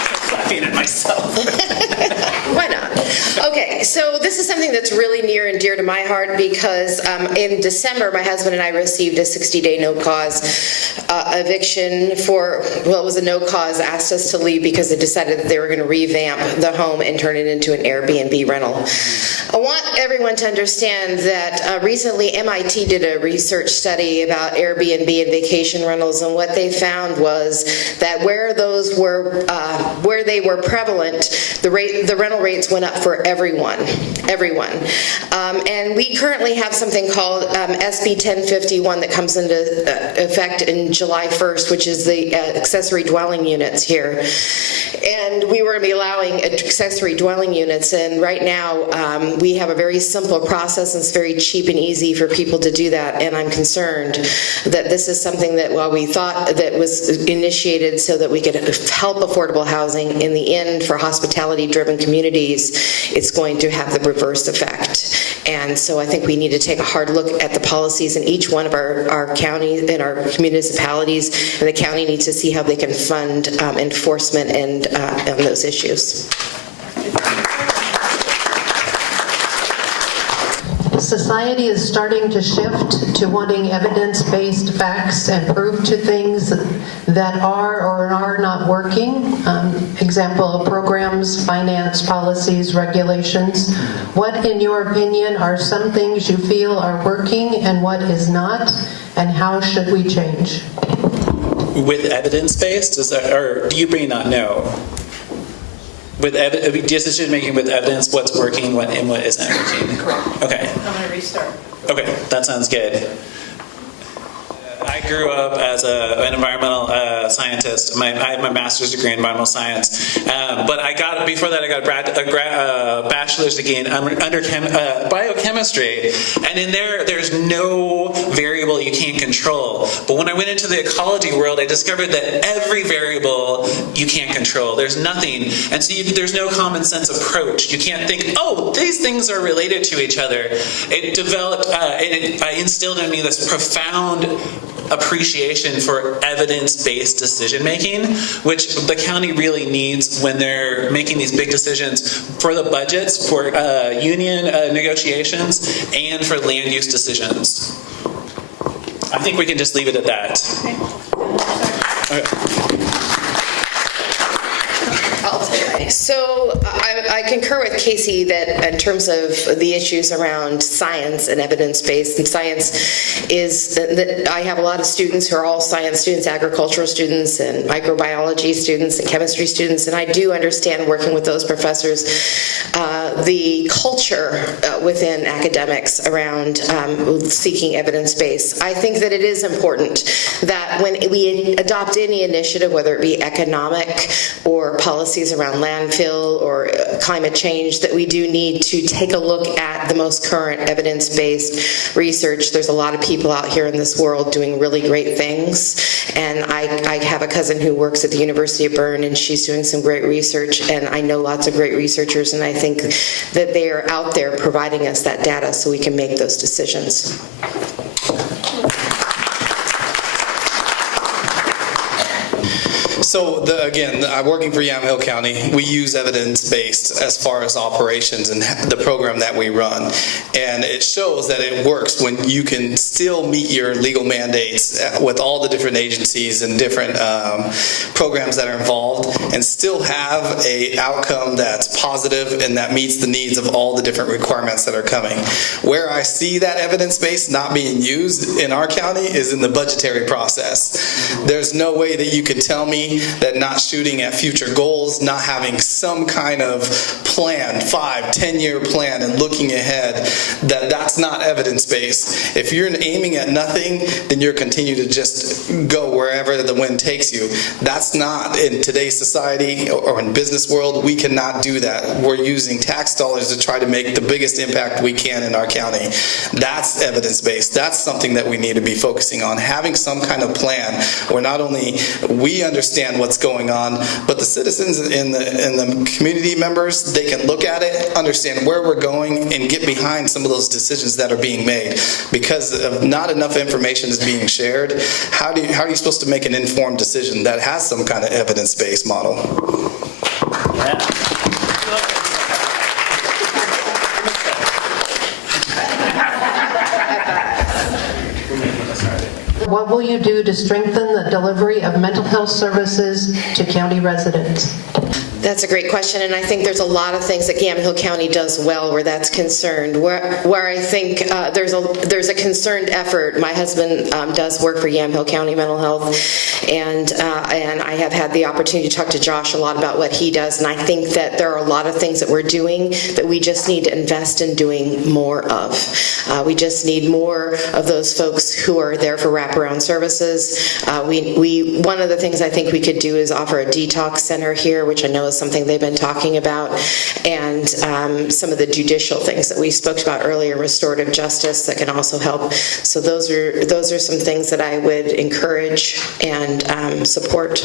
I'm clapping at myself. Why not? Okay, so this is something that's really near and dear to my heart because in December, my husband and I received a 60-day no-cause eviction for, well, it was a no-cause, asked us to leave because they decided that they were going to revamp the home and turn it into an Airbnb rental. I want everyone to understand that recently MIT did a research study about Airbnb and vacation rentals, and what they found was that where they were prevalent, the rental rates went up for everyone. And we currently have something called SB 1051 that comes into effect in July 1st, which is the accessory dwelling units here. And we were going to be allowing accessory dwelling units, and right now we have a very simple process, and it's very cheap and easy for people to do that, and I'm concerned that this is something that while we thought that was initiated so that we could help affordable housing, in the end for hospitality-driven communities, it's going to have the reverse effect. And so I think we need to take a hard look at the policies in each one of our counties and our municipalities, and the county needs to see how they can fund enforcement and on those issues. Society is starting to shift to wanting evidence-based facts and proof to things that are or are not working. Example, programs, finance, policies, regulations. What, in your opinion, are some things you feel are working and what is not, and how should we change? With evidence-based, or do you may not know? With decision making with evidence, what's working and what isn't working. Correct. Okay. I'm going to restart. Okay, that sounds good. I grew up as an environmental scientist. I had my master's degree in environmental science, but before that I got a bachelor's degree in biochemistry, and in there's no variable you can't control. But when I went into the ecology world, I discovered that every variable you can't control. There's nothing. And so there's no common sense approach. You can't think, oh, these things are related to each other. It developed, it instilled in me this profound appreciation for evidence-based decision-making, which the county really needs when they're making these big decisions for the budgets, for union negotiations, and for land use decisions. I think we can just leave it at that. Okay. So I concur with Casey that in terms of the issues around science and evidence-based, and science is that I have a lot of students who are all science students, agricultural students, and microbiology students, and chemistry students, and I do understand working with those professors the culture within academics around seeking evidence-based. I think that it is important that when we adopt any initiative, whether it be economic or policies around landfill or climate change, that we do need to take a look at the most current evidence-based research. There's a lot of people out here in this world doing really great things, and I have a cousin who works at the University of Bern, and she's doing some great research, and I know lots of great researchers, and I think that they are out there providing us that data so we can make those decisions. So again, I'm working for Yamhill County. We use evidence-based as far as operations and the program that we run. And it shows that it works when you can still meet your legal mandates with all the different agencies and different programs that are involved and still have an outcome that's positive and that meets the needs of all the different requirements that are coming. Where I see that evidence-based not being used in our county is in the budgetary process. There's no way that you could tell me that not shooting at future goals, not having some kind of plan, 5-10-year plan and looking ahead, that's not evidence-based. If you're aiming at nothing, then you're continue to just go wherever the wind takes you. That's not, in today's society or in business world, we cannot do that. We're using tax dollars to try to make the biggest impact we can in our county. That's evidence-based. That's something that we need to be focusing on, having some kind of plan where not only we understand what's going on, but the citizens and the community members, they can look at it, understand where we're going, and get behind some of those decisions that are being made. Because if not enough information is being shared, how are you supposed to make an informed decision that has some kind of evidence-based model? What will you do to strengthen the delivery of mental health services to county residents? That's a great question, and I think there's a lot of things that Yamhill County does well where that's concerned. Where I think there's a concerned effort. My husband does work for Yamhill County Mental Health, and I have had the opportunity to talk to Josh a lot about what he does, and I think that there are a lot of things that we're doing that we just need to invest in doing more of. We just need more of those folks who are there for wraparound services. One of the things I think we could do is offer a detox center here, which I know is something they've been talking about, and some of the judicial things that we spoke about earlier, restorative justice, that can also help. So those are some things that I would encourage and support.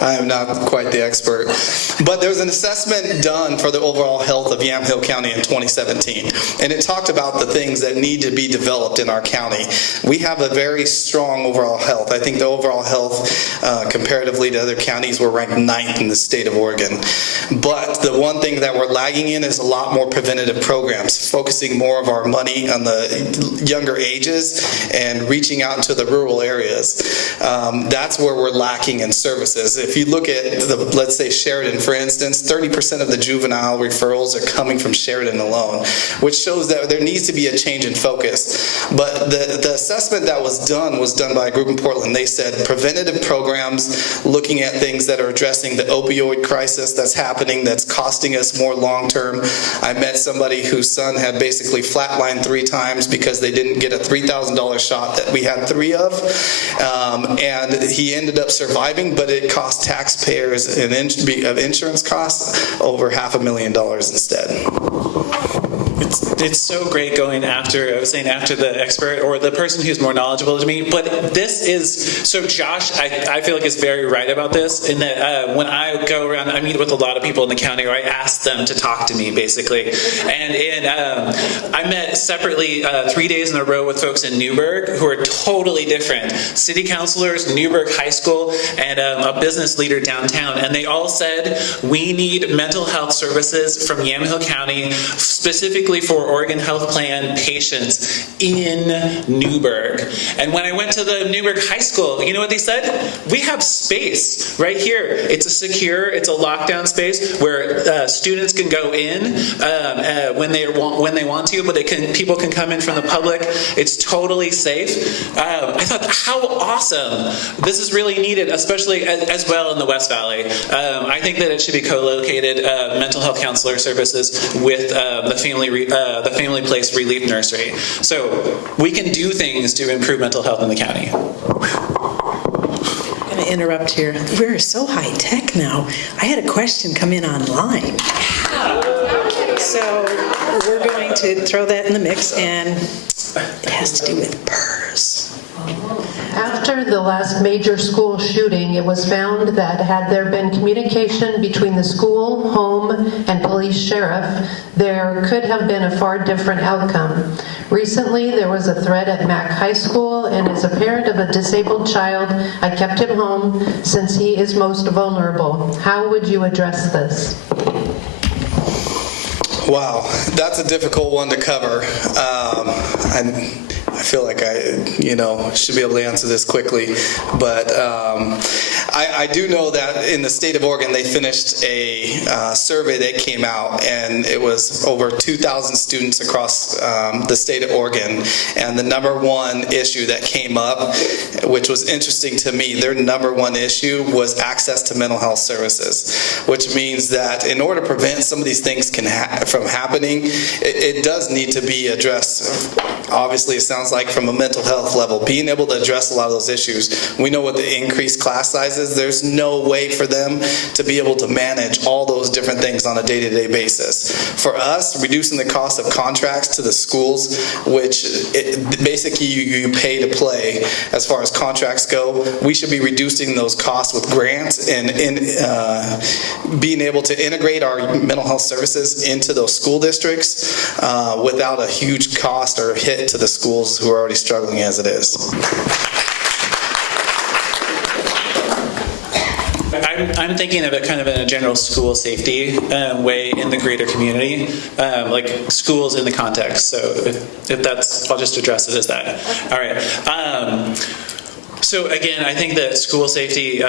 I am not quite the expert, but there was an assessment done for the overall health of Yamhill County in 2017, and it talked about the things that need to be developed in our county. We have a very strong overall health. I think the overall health, comparatively to other counties, we're ranked 9th in the state of Oregon. But the one thing that we're lagging in is a lot more preventative programs, focusing more of our money on the younger ages and reaching out into the rural areas. That's where we're lacking in services. If you look at, let's say Sheridan, for instance, 30% of the juvenile referrals are coming from Sheridan alone, which shows that there needs to be a change in focus. But the assessment that was done by a group in Portland. They said preventative programs, looking at things that are addressing the opioid crisis that's happening, that's costing us more long term. I met somebody whose son had basically flatlined 3 times because they didn't get a $3,000 shot that we had 3 of, and he ended up surviving, but it cost taxpayers of insurance costs over $500,000 instead. It's so great going after, I was saying after the expert or the person who's more knowledgeable to me, but this is, so Josh, I feel like is very right about this, in that when I go around, I meet with a lot of people in the county, or I ask them to talk to me, basically. And I met separately 3 days in a row with folks in Newburgh who are totally different. City councilors, Newburgh High School, and a business leader downtown, and they all said, we need mental health services from Yamhill County, specifically for Oregon Health Plan patients in Newburgh. And when I went to the Newburgh High School, you know what they said? We have space right here. It's a secure, it's a lockdown space where students can go in when they want to, but people can come in from the public. It's totally safe. I thought, how awesome. This is really needed, especially as well in the West Valley. I think that it should be co-located, mental health counselor services with the Family Place Relief Nursery. So we can do things to improve mental health in the county. I'm going to interrupt here. We're so high tech now. I had a question come in online. So we're going to throw that in the mix, and it has to do with PERS. After the last major school shooting, it was found that had there been communication between the school, home, and police sheriff, there could have been a far different outcome. Recently, there was a threat at Mac High School, and as a parent of a disabled child, I kept him home since he is most vulnerable. How would you address this? Wow, that's a difficult one to cover. I feel like I should be able to answer this quickly, but I do know that in the state of Oregon, they finished a survey that came out, and it was over 2,000 students across the state of Oregon, and the number one issue that came up, which was interesting to me, their number one issue was access to mental health services, which means that in order to prevent some of these things from happening, it does need to be addressed. Obviously, it sounds like from a mental health level, being able to address a lot of those issues. We know with the increased class sizes, there's no way for them to be able to manage all those different things on a day-to-day basis. For us, reducing the cost of contracts to the schools, which basically you pay to play as far as contracts go, we should be reducing those costs with grants and being able to integrate our mental health services into those school districts without a huge cost or hit to the schools who are already struggling as it is. I'm thinking of it kind of in a general school safety way in the greater community, like schools in the context. So if that's, I'll just address it as that. All right. So again, I think that school safety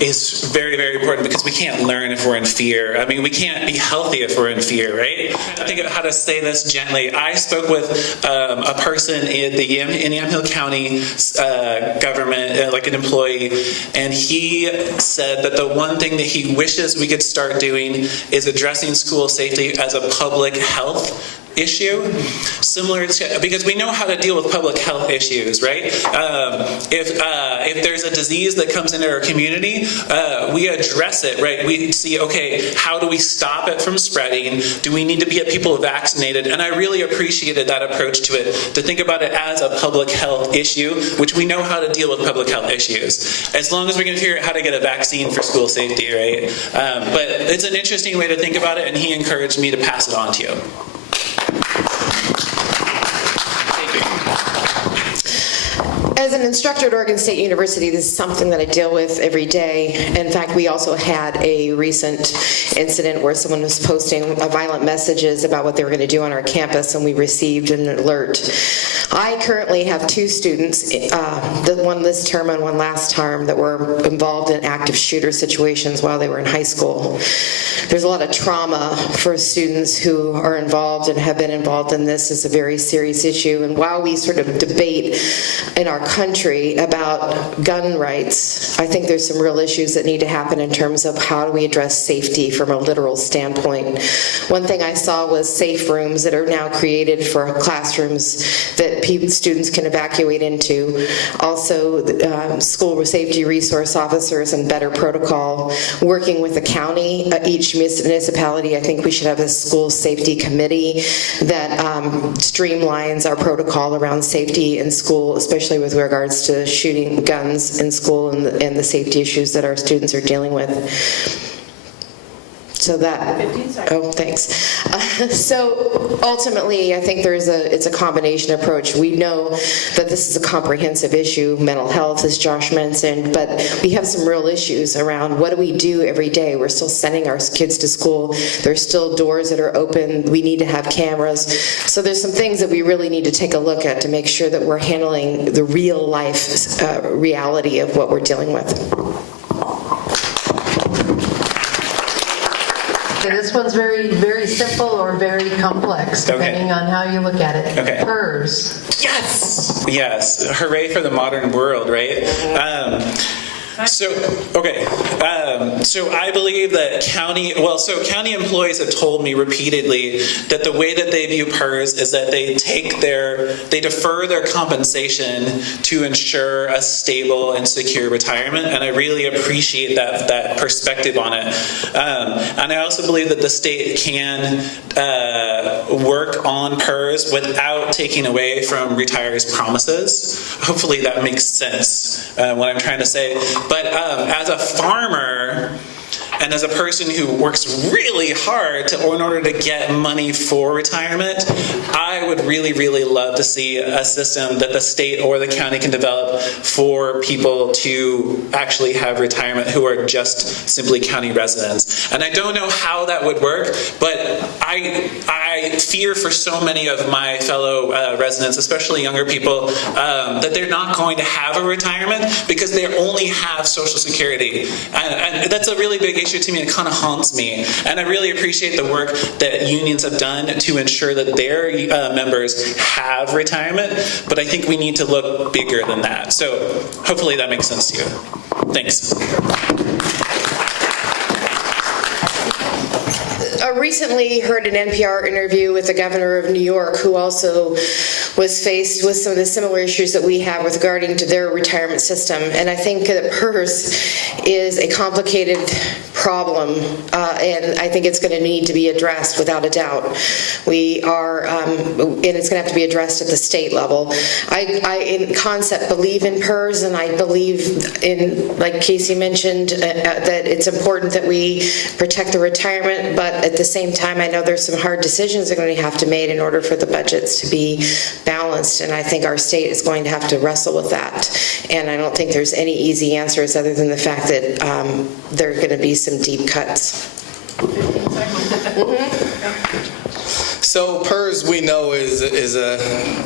is very, very important because we can't learn if we're in fear. I mean, we can't be healthy if we're in fear, right? I think of how to say this gently. I spoke with a person in Yamhill County government, like an employee, and he said that the one thing that he wishes we could start doing is addressing school safety as a public health issue, similar to, because we know how to deal with public health issues, right? If there's a disease that comes into our community, we address it, right? We see, okay, how do we stop it from spreading? Do we need to get people vaccinated? And I really appreciated that approach to it, to think about it as a public health issue, which we know how to deal with public health issues, as long as we can figure out how to get a vaccine for school safety, right? But it's an interesting way to think about it, and he encouraged me to pass it on to you. As an instructor at Oregon State University, this is something that I deal with every day. In fact, we also had a recent incident where someone was posting violent messages about what they were going to do on our campus, and we received an alert. I currently have 2 students, one this term and one last term, that were involved in active shooter situations while they were in high school. There's a lot of trauma for students who are involved and have been involved in this. Is a very serious issue. And while we sort of debate in our country about gun rights, I think there's some real issues that need to happen in terms of how do we address safety from a literal standpoint. One thing I saw was safe rooms that are now created for classrooms that that students can evacuate into. Also, school safety resource officers and better protocol. Working with the county, each municipality, I think we should have a school safety committee that streamlines our protocol around safety in school, especially with regards to shooting guns in school and the safety issues that our students are dealing with. So that, oh, thanks. So ultimately, I think it's a combination approach. We know that this is a comprehensive issue, mental health, as Josh mentioned, but we have some real issues around what do we do every day. We're still sending our kids to school. There's still doors that are open. We need to have cameras. So there's some things that we really need to take a look at to make sure that we're handling the real life reality of what we're dealing with. This one's very, very simple or very complex, depending on how you look at it. Okay. PERS. Yes! Yes. Hooray for the modern world, right? So I believe that county employees have told me repeatedly that the way that they view PERS is that they defer their compensation to ensure a stable and secure retirement, and I really appreciate that perspective on it. And I also believe that the state can work on PERS without taking away from retirees' promises. Hopefully that makes sense, what I'm trying to say. But as a farmer and as a person who works really hard in order to get money for retirement, I would really, really love to see a system that the state or the county can develop for people to actually have retirement who are just simply county residents. And I don't know how that would work, but I fear for so many of my fellow residents, especially younger people, that they're not going to have a retirement because they only have Social Security. And that's a really big issue to me. It kind of haunts me. And I really appreciate the work that unions have done to ensure that their members have retirement, but I think we need to look bigger than that. So hopefully that makes sense to you. Thanks. I recently heard an NPR interview with the governor of New York, who also was faced with some of the similar issues that we have regarding to their retirement system. And I think that PERS is a complicated problem, and I think it's going to need to be addressed without a doubt. We are, and it's going to have to be addressed at the state level. I in concept, believe in PERS, and I believe in, like Casey mentioned, that it's important that we protect the retirement, but at the same time, I know there's some hard decisions that are going to have to be made in order for the budgets to be balanced, and I think our state is going to have to wrestle with that. And I don't think there's any easy answers other than the fact that there are going to be some deep cuts. 15 seconds. So PERS, we know, is a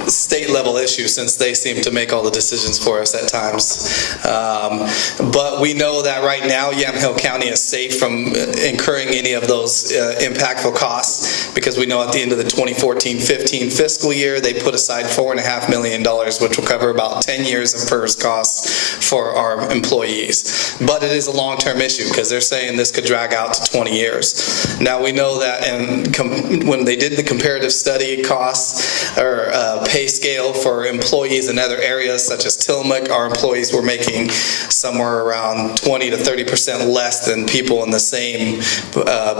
state-level issue since they seem to make all the decisions for us at times. But we know that right now Yamhill County is safe from incurring any of those impactful costs, because we know at the end of the 2014-15 fiscal year they put aside $4.5 million, which will cover about 10 years of PERS costs for our employees. But it is a long-term issue because they're saying this could drag out to 20 years. Now we know that, and when they did the comparative study costs or pay scale for employees in other areas such as Tillamook, our employees were making somewhere around 20 to 30% less than people in the same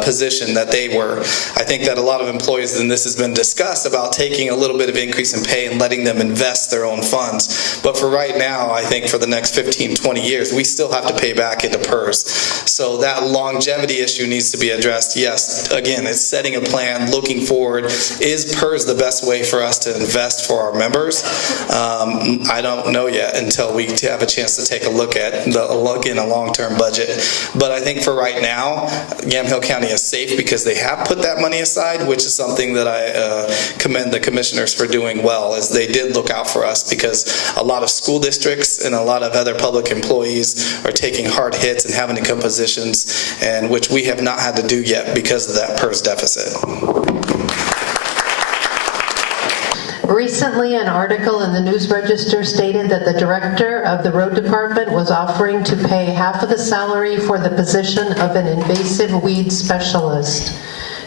position that they were. I think that a lot of employees, and this has been discussed, about taking a little bit of increase in pay and letting them invest their own funds. But for right now, I think for the next 15, 20 years, we still have to pay back into PERS. So that longevity issue needs to be addressed. Yes, again, it's setting a plan, looking forward. Is PERS the best way for us to invest for our members? I don't know yet until we have a chance to take a look at a long-term budget. But I think for right now, Yamhill County is safe because they have put that money aside, which is something that I commend the commissioners for doing well, as they did look out for us, because a lot of school districts and a lot of other public employees are taking hard hits and having to cut positions, and which we have not had to do yet because of that PERS deficit. Recently, an article in the News Register stated that the director of the road department was offering to pay half of the salary for the position of an invasive weed specialist.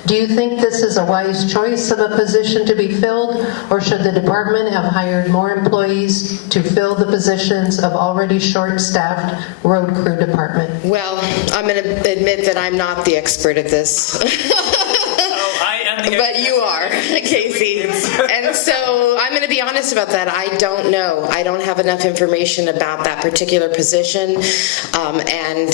Do you think this is a wise choice of a position to be filled, or should the department have hired more employees to fill the positions of already short-staffed road crew department? Well, I'm going to admit that I'm not the expert at this. But you are, Casey. And so I'm going to be honest about that. I don't know. I don't have enough information about that particular position. And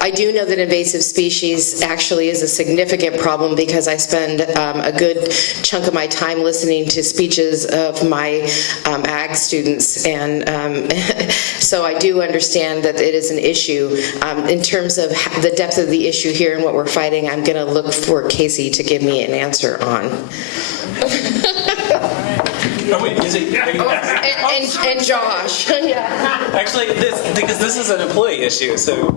I do know that invasive species actually is a significant problem because I spend a good chunk of my time listening to speeches of my ag students. And so I do understand that it is an issue. In terms of the depth of the issue here and what we're fighting, I'm going to look for Casey to give me an answer on. Oh, wait, is it? And Josh. Actually, because this is an employee issue, so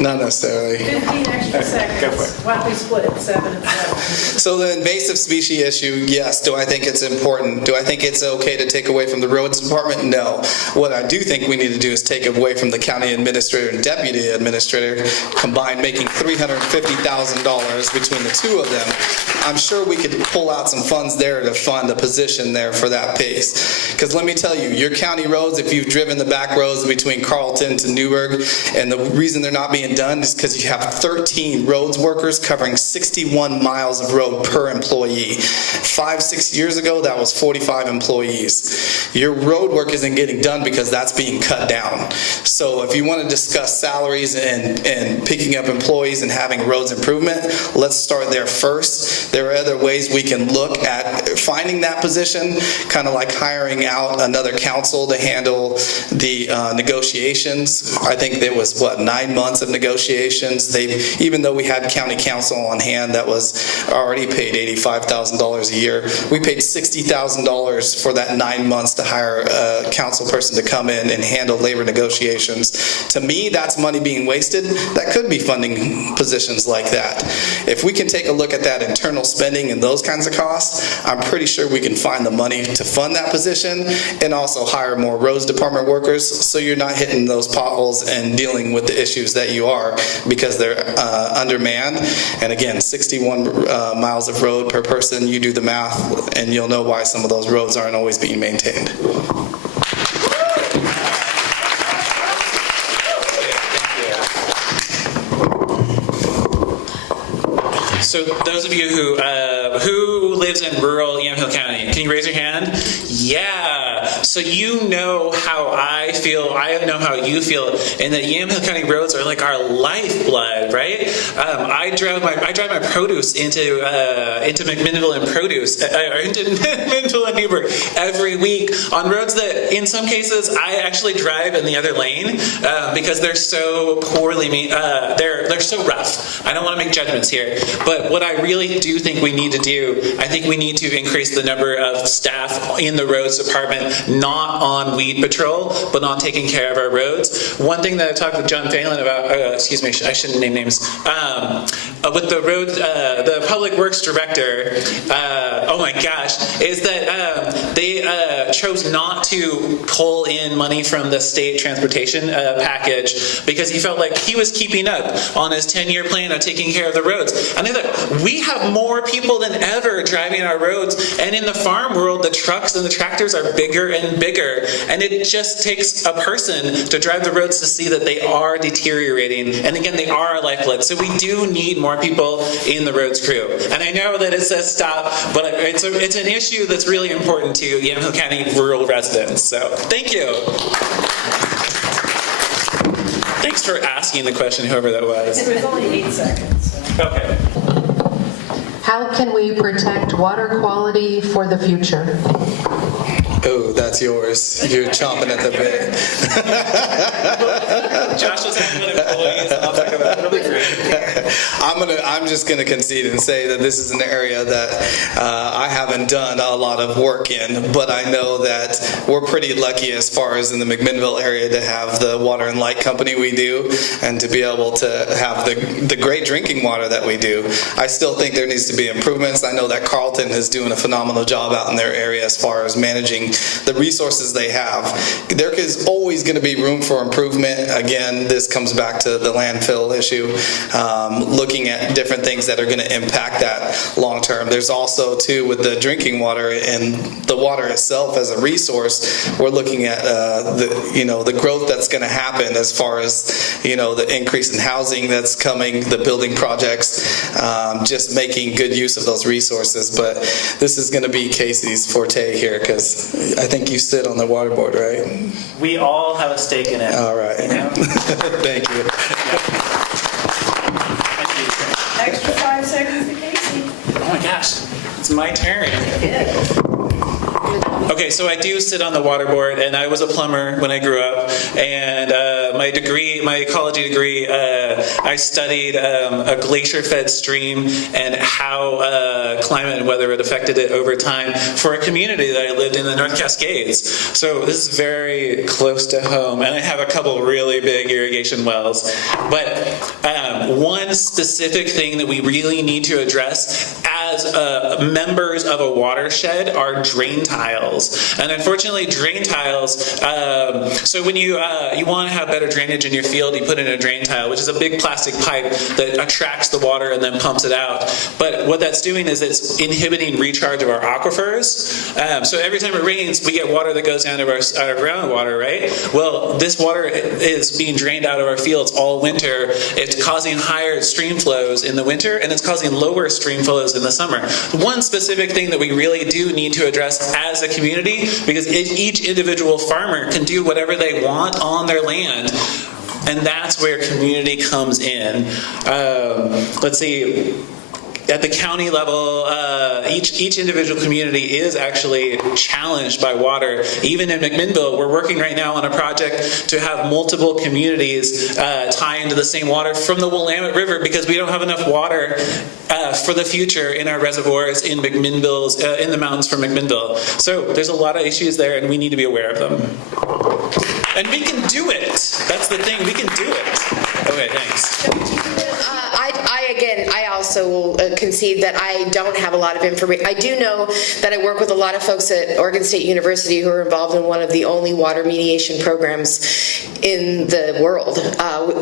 Not necessarily. 15 extra seconds. Go for it. Why don't we split it 7 and 7? So the invasive species issue, yes. Do I think it's important? Do I think it's okay to take away from the roads department? No. What I do think we need to do is take away from the county administrator and deputy administrator, combined making $350,000 between the two of them. I'm sure we could pull out some funds there to fund a position there for that pace. Because let me tell you, your county roads, if you've driven the back roads between Carlton to Newburgh, and the reason they're not being done is because you have 13 roads workers covering 61 miles of road per employee. 5-6 years ago, that was 45 employees. Your road work isn't getting done because that's being cut down. So if you want to discuss salaries and picking up employees and having roads improvement, let's start there first. There are other ways we can look at finding that position, kind of like hiring out another council to handle the negotiations. I think there was, 9 months of negotiations. Even though we had county council on hand that was already paid $85,000 a year, we paid $60,000 for that 9 months to hire a council person to come in and handle labor negotiations. To me, that's money being wasted. That could be funding positions like that. If we can take a look at that internal spending and those kinds of costs, I'm pretty sure we can find the money to fund that position and also hire more roads department workers so you're not hitting those potholes and dealing with the issues that you are because they're undermanned. And again, 61 miles of road per person, you do the math and you'll know why some of those roads aren't always being maintained. So those of you who lives in rural Yamhill County, can you raise your hand? Yeah. So you know how I feel. I know how you feel. And that Yamhill County roads are like our lifeblood, right? I drive my produce into McMinnville and into McMinnville and Newburgh every week on roads that, in some cases, I actually drive in the other lane because they're so poorly made. They're so rough. I don't want to make judgments here, but what I really do think we need to do, I think we need to increase the number of staff in the roads department, not on weed patrol, but on taking care of our roads. One thing that I talked with John Phelan about, excuse me, I shouldn't name names, with the road, the public works director, oh my gosh, is that they chose not to pull in money from the state transportation package because he felt like he was keeping up on his 10-year plan of taking care of the roads. And I thought, we have more people than ever driving our roads, and in the farm world, the trucks and the tractors are bigger and bigger, and it just takes a person to drive the roads to see that they are deteriorating, and again, they are our lifeblood. So we do need more people in the roads crew. And I know that it says stop, but it's an issue that's really important to Yamhill County rural residents. So thank you. Thanks for asking the question, whoever that was. It was only 8 seconds. So. Okay. How can we protect water quality for the future? Oh, that's yours. You're chomping at the bit. Josh was talking about employees, and I'll talk about it. It'll be great. I'm just gonna concede and say that this is an area that I haven't done a lot of work in, but I know that we're pretty lucky as far as in the McMinnville area to have the water and light company we do, and to be able to have the great drinking water that we do. I still think there needs to be improvements. I know that Carlton is doing a phenomenal job out in their area as far as managing the resources they have. There is always going to be room for improvement. Again, this comes back to the landfill issue. looking at different things that are going to impact that long term. There's also, too, with the drinking water and the water itself as a resource, we're looking at the growth that's going to happen as far as the increase in housing that's coming, the building projects, just making good use of those resources. But this is going to be Casey's forte here, because I think you sit on the water board, right? We all have a stake in it. All right. Thank you. Extra 5 seconds to Casey. Oh my gosh, it's my turn. Okay, so I do sit on the water board, and I was a plumber when I grew up, and my ecology degree, I studied a glacier-fed stream and how climate and weather had affected it over time for a community that I lived in the North Cascades. So this is very close to home, and I have a couple really big irrigation wells. But one specific thing that we really need to address as members of a watershed are drain tiles. And unfortunately, drain tiles, so when you want to have better drainage in your field, you put in a drain tile, which is a big plastic pipe that attracts the water and then pumps it out. But what that's doing is it's inhibiting recharge of our aquifers. So every time it rains, we get water that goes down to our groundwater, right? Well, this water is being drained out of our fields all winter. It's causing higher stream flows in the winter, and it's causing lower stream flows in the summer. One specific thing that we really do need to address as a community, because each individual farmer can do whatever they want on their land, and that's where community comes in. Let's see. At the county level, each individual community is actually challenged by water. Even in McMinnville, we're working right now on a project to have multiple communities tie into the same water from the Willamette River, because we don't have enough water for the future in our reservoirs in McMinnville's in the mountains from McMinnville. So there's a lot of issues there, and we need to be aware of them. And we can do it. That's the thing. We can do it. Okay, thanks. I also will concede that I don't have a lot of information. I do know that I work with a lot of folks at Oregon State University who are involved in one of the only water mediation programs in the world.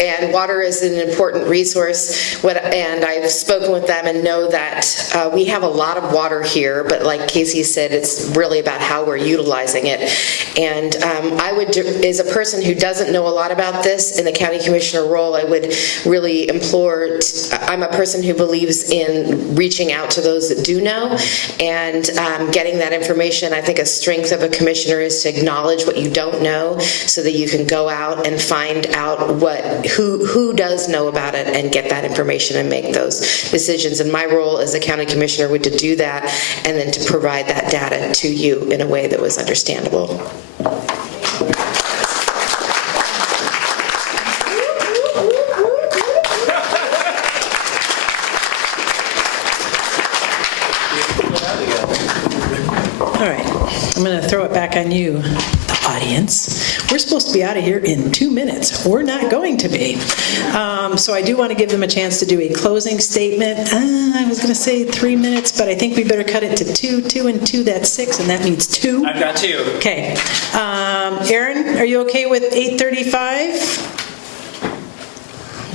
And water is an important resource. And I've spoken with them and know that we have a lot of water here, but like Casey said, it's really about how we're utilizing it. And I would, as a person who doesn't know a lot about this in the county commissioner role, I would really implore, I'm a person who believes in reaching out to those that do know and getting that information. I think a strength of a commissioner is to acknowledge what you don't know so that you can go out and find out who does know about it and get that information and make those decisions. And my role as a county commissioner would to do that and then to provide that data to you in a way that was understandable. All right, I'm going to throw it back on you, the audience. We're supposed to be out of here in 2 minutes. We're not going to be. So I do want to give them a chance to do a closing statement. I was going to say 3 minutes, but I think we better cut it to 2. 2 and 2, that's 6, and that means 2. I've got 2. Okay. Erin, are you okay with 8:35?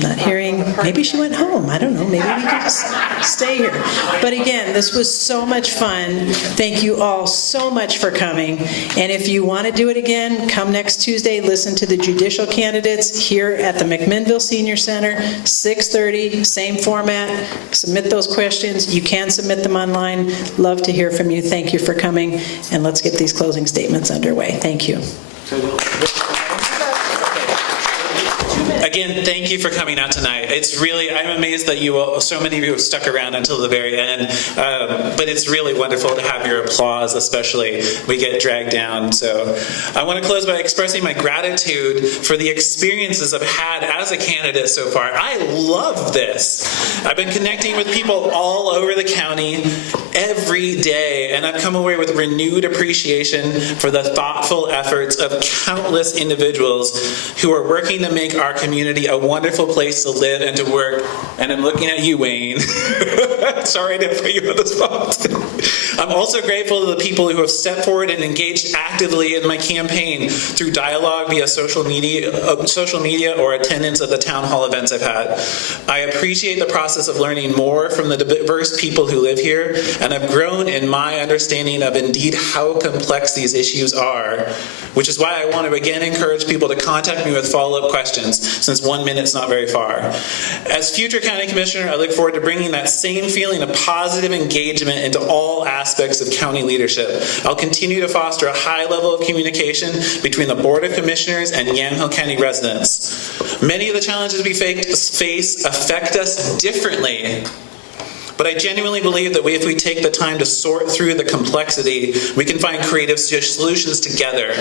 Not hearing, maybe she went home. I don't know. Maybe we can just stay here. But again, this was so much fun. Thank you all so much for coming. And if you want to do it again, come next Tuesday, listen to the judicial candidates here at the McMinnville Senior Center, 6:30, same format. Submit those questions. You can submit them online. Love to hear from you. Thank you for coming. And let's get these closing statements underway. Thank you. Again, thank you for coming out tonight. It's really, I'm amazed that so many of you have stuck around until the very end, but it's really wonderful to have your applause, especially. We get dragged down. So I want to close by expressing my gratitude for the experiences I've had as a candidate so far. I love this. I've been connecting with people all over the county every day, and I've come away with renewed appreciation for the thoughtful efforts of countless individuals who are working to make our community a wonderful place to live and to work. And I'm looking at you, Wayne. Sorry to put you on the spot. I'm also grateful to the people who have stepped forward and engaged actively in my campaign through dialogue via social media or attendance at the town hall events I've had. I appreciate the process of learning more from the diverse people who live here, and I've grown in my understanding of indeed how complex these issues are, which is why I want to again encourage people to contact me with follow-up questions, since 1 minute's not very far. As future county commissioner, I look forward to bringing that same feeling of positive engagement into all aspects of county leadership. I'll continue to foster a high level of communication between the Board of Commissioners and Yamhill County residents. Many of the challenges we face affect us differently, but I genuinely believe that if we take the time to sort through the complexity, we can find creative solutions together.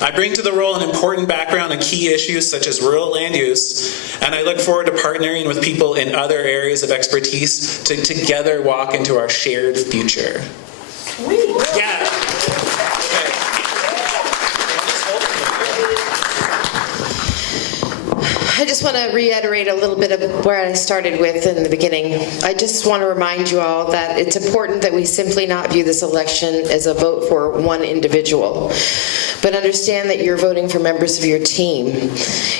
I bring to the role an important background on key issues such as rural land use, and I look forward to partnering with people in other areas of expertise to together walk into our shared future. Sweet. Yeah. Okay. I just want to reiterate a little bit of where I started with in the beginning. I just want to remind you all that it's important that we simply not view this election as a vote for one individual, but understand that you're voting for members of your team.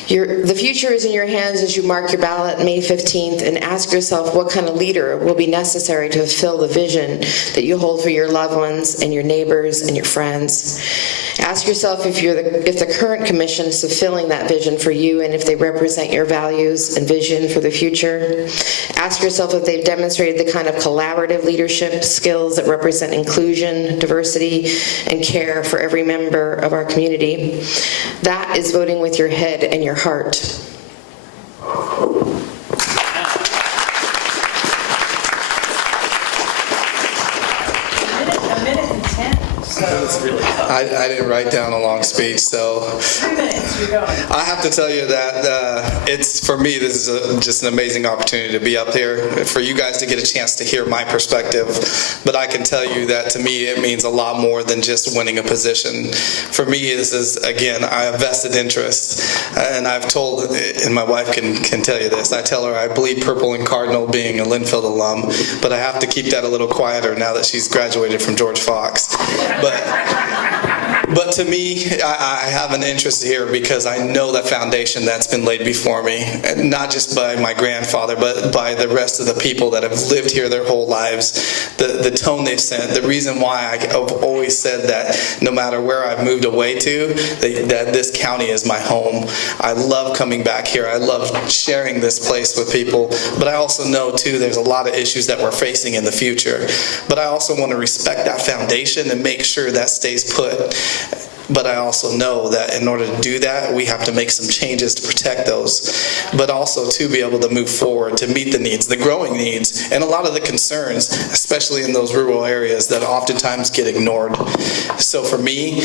The future is in your hands as you mark your ballot May 15th and ask yourself what kind of leader will be necessary to fulfill the vision that you hold for your loved ones and your neighbors and your friends. Ask yourself if the current commission is fulfilling that vision for you and if they represent your values and vision for the future. Ask yourself if they've demonstrated the kind of collaborative leadership skills that represent inclusion, diversity, and care for every member of our community. That is voting with your head and your heart. A minute and 10. So I didn't write down a long speech, so 3 minutes, you're going. I have to tell you that it's, for me, this is just an amazing opportunity to be up here, for you guys to get a chance to hear my perspective. But I can tell you that to me it means a lot more than just winning a position. For me, this is, again, I have vested interest, and I've told, and my wife can tell you this, I tell her I bleed purple and cardinal being a Linfield alum, but I have to keep that a little quieter now that she's graduated from George Fox. But to me, I have an interest here because I know the foundation that's been laid before me, and not just by my grandfather, but by the rest of the people that have lived here their whole lives, the tone they've set, the reason why I've always said that no matter where I've moved away to, that this county is my home. I love coming back here. I love sharing this place with people, but I also know too there's a lot of issues that we're facing in the future. But I also want to respect that foundation and make sure that stays put. But I also know that in order to do that, we have to make some changes to protect those, but also to be able to move forward, to meet the needs, the growing needs, and a lot of the concerns, especially in those rural areas that oftentimes get ignored. So for me,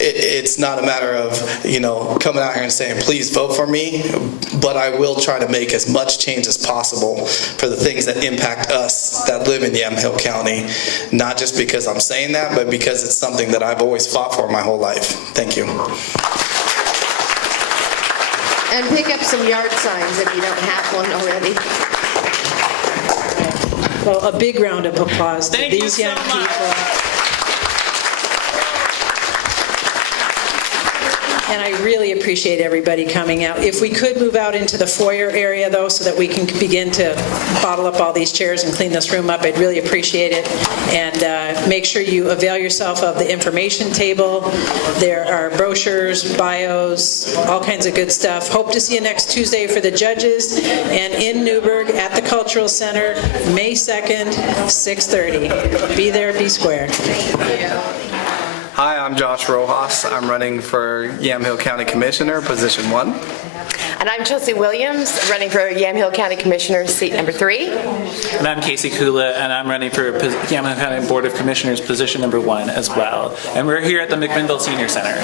it's not a matter of, coming out here and saying, please vote for me, but I will try to make as much change as possible for the things that impact us that live in Yamhill County, not just because I'm saying that, but because it's something that I've always fought for my whole life. Thank you. And pick up some yard signs if you don't have one already. Well, a big round of applause to Thank you these so young much. people. And I really appreciate everybody coming out. If we could move out into the foyer area, though, so that we can begin to bottle up all these chairs and clean this room up, I'd really appreciate it. And make sure you avail yourself of the information table. There are brochures, bios, all kinds of good stuff. Hope to see you next Tuesday for the judges, and in Newburgh at the Cultural Center, May 2nd, 6:30. Be there, be square. Hi, I'm Josh Rojas. I'm running for Yamhill County Commissioner, position 1. And I'm Chelsea Williams, running for Yamhill County Commissioner, seat number 3. And I'm Casey Kula, and I'm running for Yamhill County Board of Commissioners, position number 1 as well. And we're here at the McMinnville Senior Center.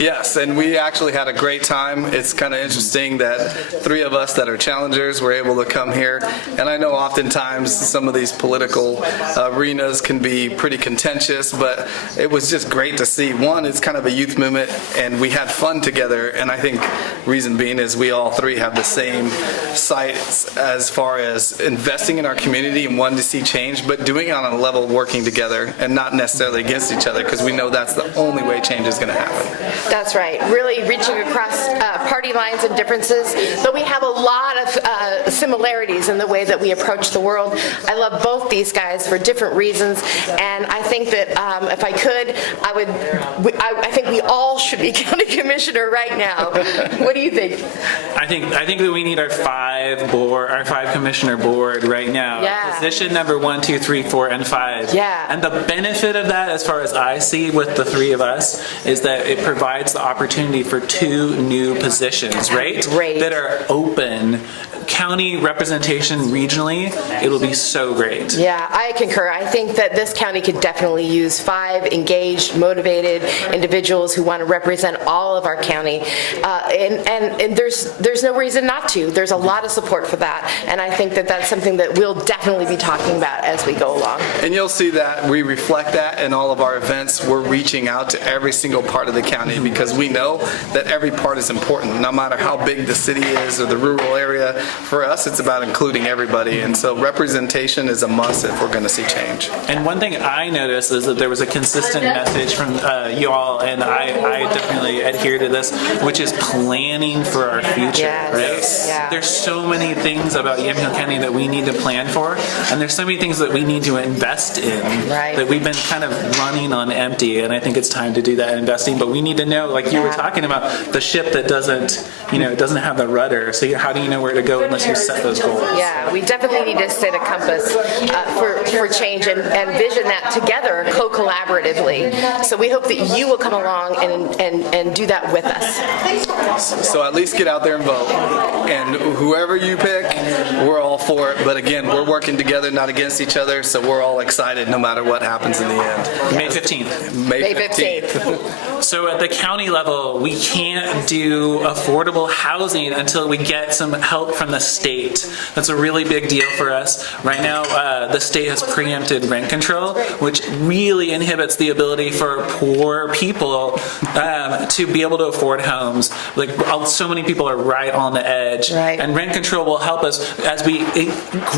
Yes, and we actually had a great time. It's kind of interesting that three of us that are challengers were able to come here. And I know oftentimes some of these political arenas can be pretty contentious, but it was just great to see. One, it's kind of a youth movement, and we had fun together. And I think reason being is we all three have the same sights as far as investing in our community and wanting to see change, but doing it on a level working together and not necessarily against each other, because we know that's the only way change is going to happen. That's right. Really reaching across party lines and differences, but we have a lot of similarities in the way that we approach the world. I love both these guys for different reasons, and I think that if I could, I think we all should be county commissioner right now. What do you think? I think that we need our five commissioner board right now. Yeah. Position number 1, 2, 3, 4, and 5. Yeah. And the benefit of that, as far as I see with the three of us, is that it provides the opportunity for 2 new positions, right? Great. That are open. County representation regionally, it'll be so great. Yeah, I concur. I think that this county could definitely use 5 engaged, motivated individuals who want to represent all of our county. And there's no reason not to. There's a lot of support for that. And I think that that's something that we'll definitely be talking about as we go along. And you'll see that we reflect that in all of our events. We're reaching out to every single part of the county because we know that every part is important, no matter how big the city is or the rural area. For us, it's about including everybody, and so representation is a must if we're going to see change. And one thing I noticed is that there was a consistent message from you all, and I definitely adhere to this, which is planning for our future, Yes. right? Yeah. There's so many things about Yamhill County that we need to plan for, and there's so many things that we need to invest in Right. that we've been kind of running on empty, and I think it's time to do that investing, but we need to know, like you were talking about, the ship that doesn't have the rudder, so how do you know where to go unless you set those goals? Yeah, we definitely need to set a compass for change and vision that together co-collaboratively. So we hope that you will come along and do that with us. So at least get out there and vote. And whoever you pick, we're all for it. But again, we're working together, not against each other, so we're all excited no matter what happens in the end. May 15th. May 15th. So at the county level, we can't do affordable housing until we get some help from the state. That's a really big deal for us. Right now, the state has preempted rent control, which really inhibits the ability for poor people to be able to afford homes. Like, so many people are right on the edge. Right. And rent control will help us as we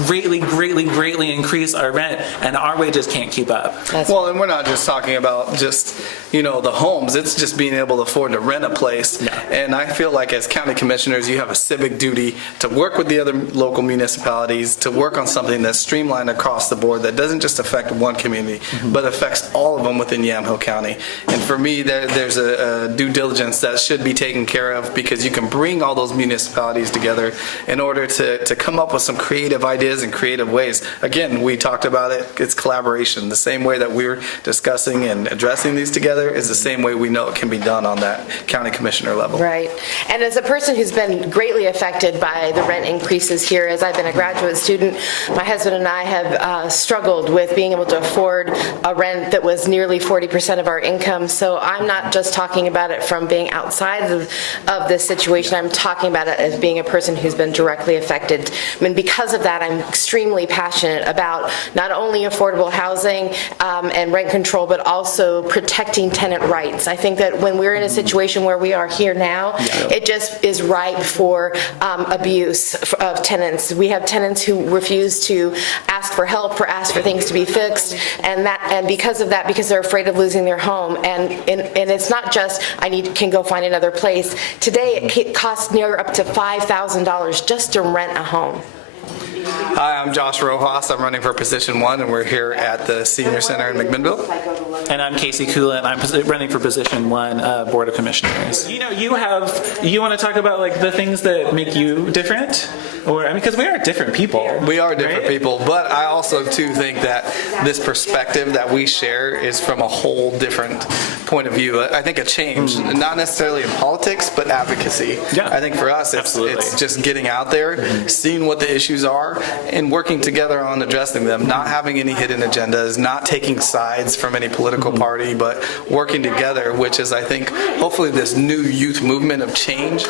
greatly increase our rent, and our wages can't keep up. Well, and we're not just talking about just, the homes. It's just being able to afford to rent a place. Yeah. And I feel like as county commissioners, you have a civic duty to work with the other local municipalities, to work on something that's streamlined across the board that doesn't just affect one community, but affects all of them within Yamhill County. And for me, there's a due diligence that should be taken care of, because you can bring all those municipalities together in order to come up with some creative ideas and creative ways. Again, we talked about it. It's collaboration. The same way that we're discussing and addressing these together is the same way we know it can be done on that county commissioner level. Right. And as a person who's been greatly affected by the rent increases here, as I've been a graduate student, my husband and I have struggled with being able to afford a rent that was nearly 40% of our income. So I'm not just talking about it from being outside of this situation. I'm talking about it as being a person who's been directly affected. I mean, because of that, I'm extremely passionate about not only affordable housing and rent control, but also protecting tenant rights. I think that when we're in a situation where we are here now, it just is ripe for abuse of tenants. We have tenants who refuse to ask for help, or ask for things to be fixed, and because of that, because they're afraid of losing their home. And it's not just can go find another place. Today, it costs near up to $5,000 just to rent a home. Hi, I'm Josh Rojas. I'm running for position 1, and we're here at the Senior Center in McMinnville. And I'm Casey Kula, and I'm running for position 1, Board of Commissioners. You want to talk about like the things that make you different? Because we are different people. We are different right? people, but I also too think that this perspective that we share is from a whole different point of view. I think a change, not necessarily in politics, but advocacy. Yeah. I think for us, it's just getting out there, seeing what the issues are, and working together on addressing them, not having any hidden agendas, not taking sides from any political party, but working together, which is, I think, hopefully this new youth movement of change,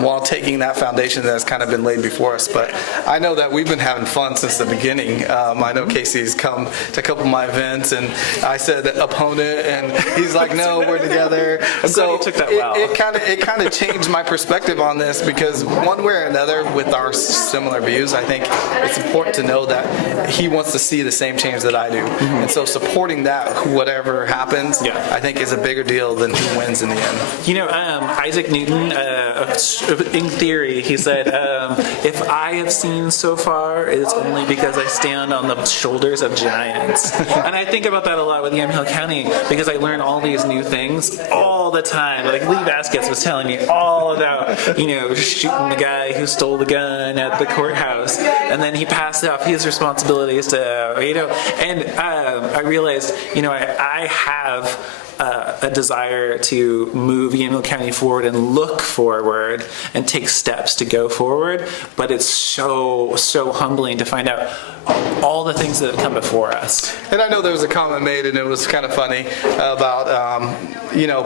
while taking that foundation that has kind of been laid before us. But I know that we've been having fun since the beginning. I know Casey's come to a couple of my events, and I said opponent, and he's like, no, we're together. So you took that well. it kind of changed my perspective on this, because one way or another, with our similar views, I think it's important to know that he wants to see the same change that I do. And so supporting that, whatever happens, I think is a bigger deal than who wins in the end. You know, Isaac Newton, in theory, he said, if I have seen so far, it's only because I stand on the shoulders of giants. And I think about that a lot with Yamhill County, because I learn all these new things all the time. Like Lee Vasquez was telling me all about, shooting the guy who stole the gun at the courthouse, and then he passed off his responsibilities to, and I realized, I have a desire to move Yamhill County forward and look forward and take steps to go forward, but it's so humbling to find out all the things that have come before us. And I know there was a comment made, and it was kind of funny, about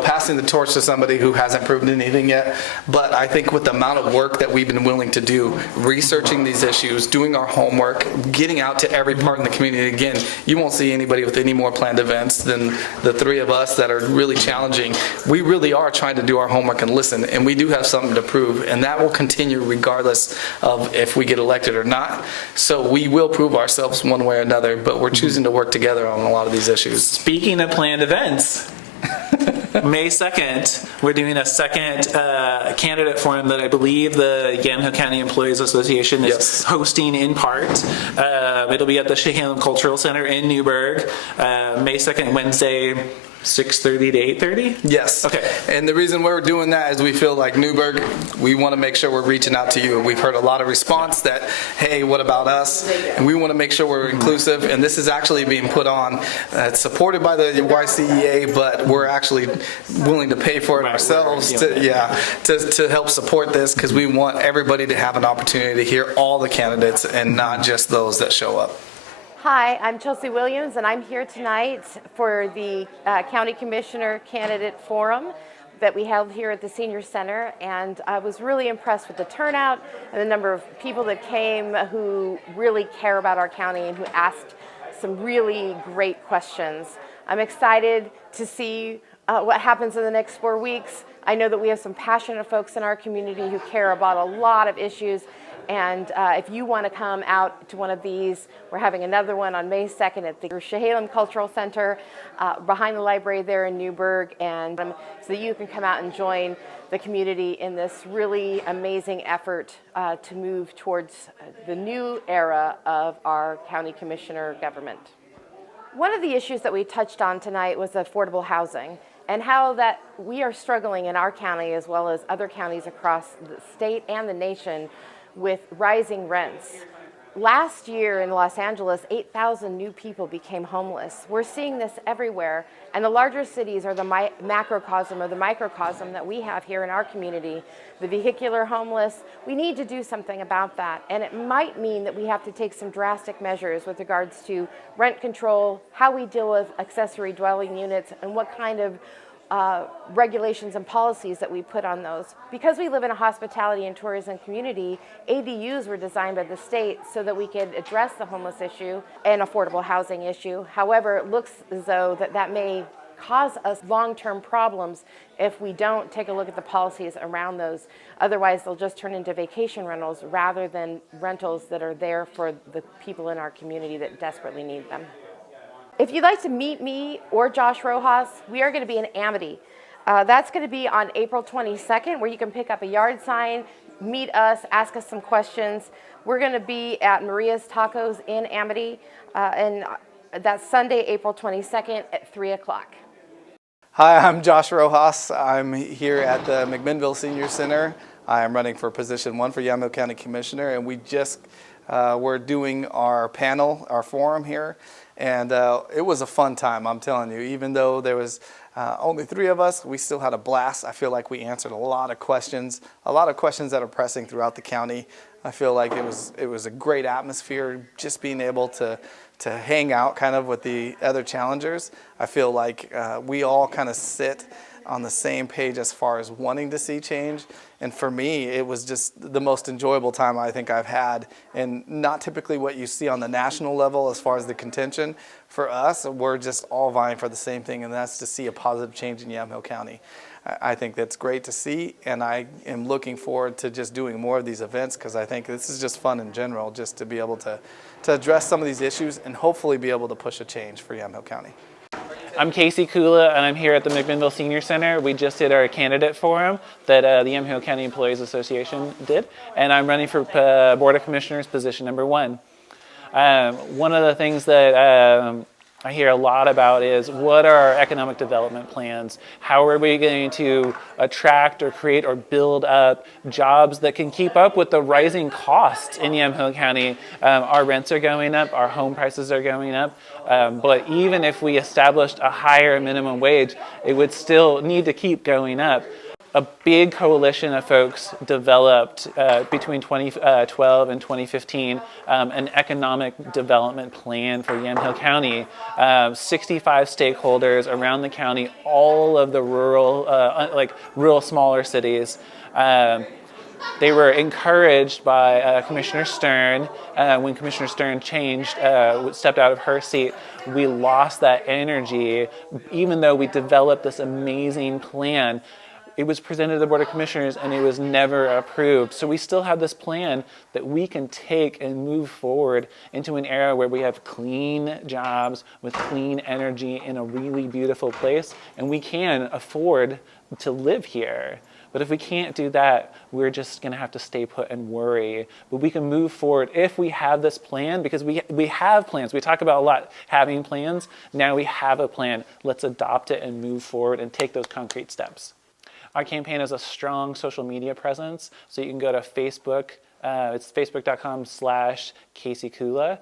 passing the torch to somebody who hasn't proven anything yet. But I think with the amount of work that we've been willing to do, researching these issues, doing our homework, getting out to every part in the community, again, you won't see anybody with any more planned events than the three of us that are really challenging. We really are trying to do our homework and listen, and we do have something to prove, and that will continue regardless of if we get elected or not. So we will prove ourselves one way or another, but we're choosing to work together on a lot of these issues. Speaking of planned events, May 2nd, we're doing a second candidate forum that I believe the Yamhill County Employees Association is hosting in part. It'll be at the Chehalem Cultural Center in Newburgh, May 2nd, Wednesday, 6:30 to 8:30? Yes. Okay. And the reason we're doing that is we feel like Newburgh, we want to make sure we're reaching out to you. We've heard a lot of response that, hey, what about us? And we want to make sure we're inclusive. And this is actually being put on, it's supported by the YCEA, but we're actually willing to pay for it ourselves to help support this, because we want everybody to have an opportunity to hear all the candidates and not just those that show up. Hi, I'm Chelsea Williams, and I'm here tonight for the County Commissioner Candidate Forum that we held here at the Senior Center, and I was really impressed with the turnout and the number of people that came who really care about our county and who asked some really great questions. I'm excited to see what happens in the next 4 weeks. I know that we have some passionate folks in our community who care about a lot of issues. And if you want to come out to one of these, we're having another one on May 2nd at the Chehalem Cultural Center behind the library there in Newburgh, and so that you can come out and join the community in this really amazing effort to move towards the new era of our county commissioner government. One of the issues that we touched on tonight was affordable housing, and how that we are struggling in our county as well as other counties across the state and the nation with rising rents. Last year in Los Angeles, 8,000 new people became homeless. We're seeing this everywhere, and the larger cities are the macrocosm or the microcosm that we have here in our community. The vehicular homeless, we need to do something about that, and it might mean that we have to take some drastic measures with regards to rent control, how we deal with accessory dwelling units, and what kind of regulations and policies that we put on those. Because we live in a hospitality and tourism community, ADUs were designed by the state so that we could address the homeless issue and affordable housing issue. However, it looks as though that may cause us long-term problems if we don't take a look at the policies around those. Otherwise, they'll just turn into vacation rentals rather than rentals that are there for the people in our community that desperately need them. If you'd like to meet me or Josh Rojas, we are going to be in Amity. That's going to be on April 22nd, where you can pick up a yard sign, meet us, ask us some questions. We're going to be at Maria's Tacos in Amity, and that's Sunday, April 22nd at 3 o'clock. Hi, I'm Josh Rojas. I'm here at the McMinnville Senior Center. I'm running for position 1 for Yamhill County Commissioner, and we just we're doing our panel, our forum here. And it was a fun time, I'm telling you. Even though there was Only 3 of us. We still had a blast. I feel like we answered a lot of questions that are pressing throughout the county. I feel like it was a great atmosphere, just being able to hang out kind of with the other challengers. I feel like we all kind of sit on the same page as far as wanting to see change. And for me, it was just the most enjoyable time I think I've had, and not typically what you see on the national level as far as the contention. For us, we're just all vying for the same thing, and that's to see a positive change in Yamhill County. I think that's great to see, and I am looking forward to just doing more of these events, because I think this is just fun in general, just to be able to address some of these issues and hopefully be able to push a change for Yamhill County. I'm Casey Kula, and I'm here at the McMinnville Senior Center. We just did our candidate forum that the Yamhill County Employees Association did, and I'm running for Board of Commissioners position number 1. One of the things that I hear a lot about is, what are our economic development plans? How are we going to attract or create or build up jobs that can keep up with the rising costs in Yamhill County? Our rents are going up, our home prices are going up, but even if we established a higher minimum wage, it would still need to keep going up. A big coalition of folks developed between 2012 and 2015 an economic development plan for Yamhill County. 65 stakeholders around the county, all of the rural smaller cities. They were encouraged by Commissioner Stern. When Commissioner Stern stepped out of her seat, we lost that energy, even though we developed this amazing plan. It was presented to the Board of Commissioners and it was never approved. So we still have this plan that we can take and move forward into an era where we have clean jobs with clean energy in a really beautiful place, and we can afford to live here. But if we can't do that, we're just going to have to stay put and worry. But we can move forward if we have this plan, because we have plans. We talk about a lot having plans. Now we have a plan. Let's adopt it and move forward and take those concrete steps. Our campaign has a strong social media presence, so you can go to Facebook. It's facebook.com/Casey Kula.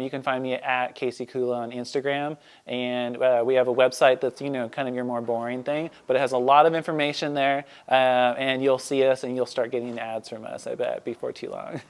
You can find me at Casey Kula on Instagram, and we have a website that's kind of your more boring thing, but it has a lot of information there, and you'll see us and you'll start getting ads from us, I bet, before too long.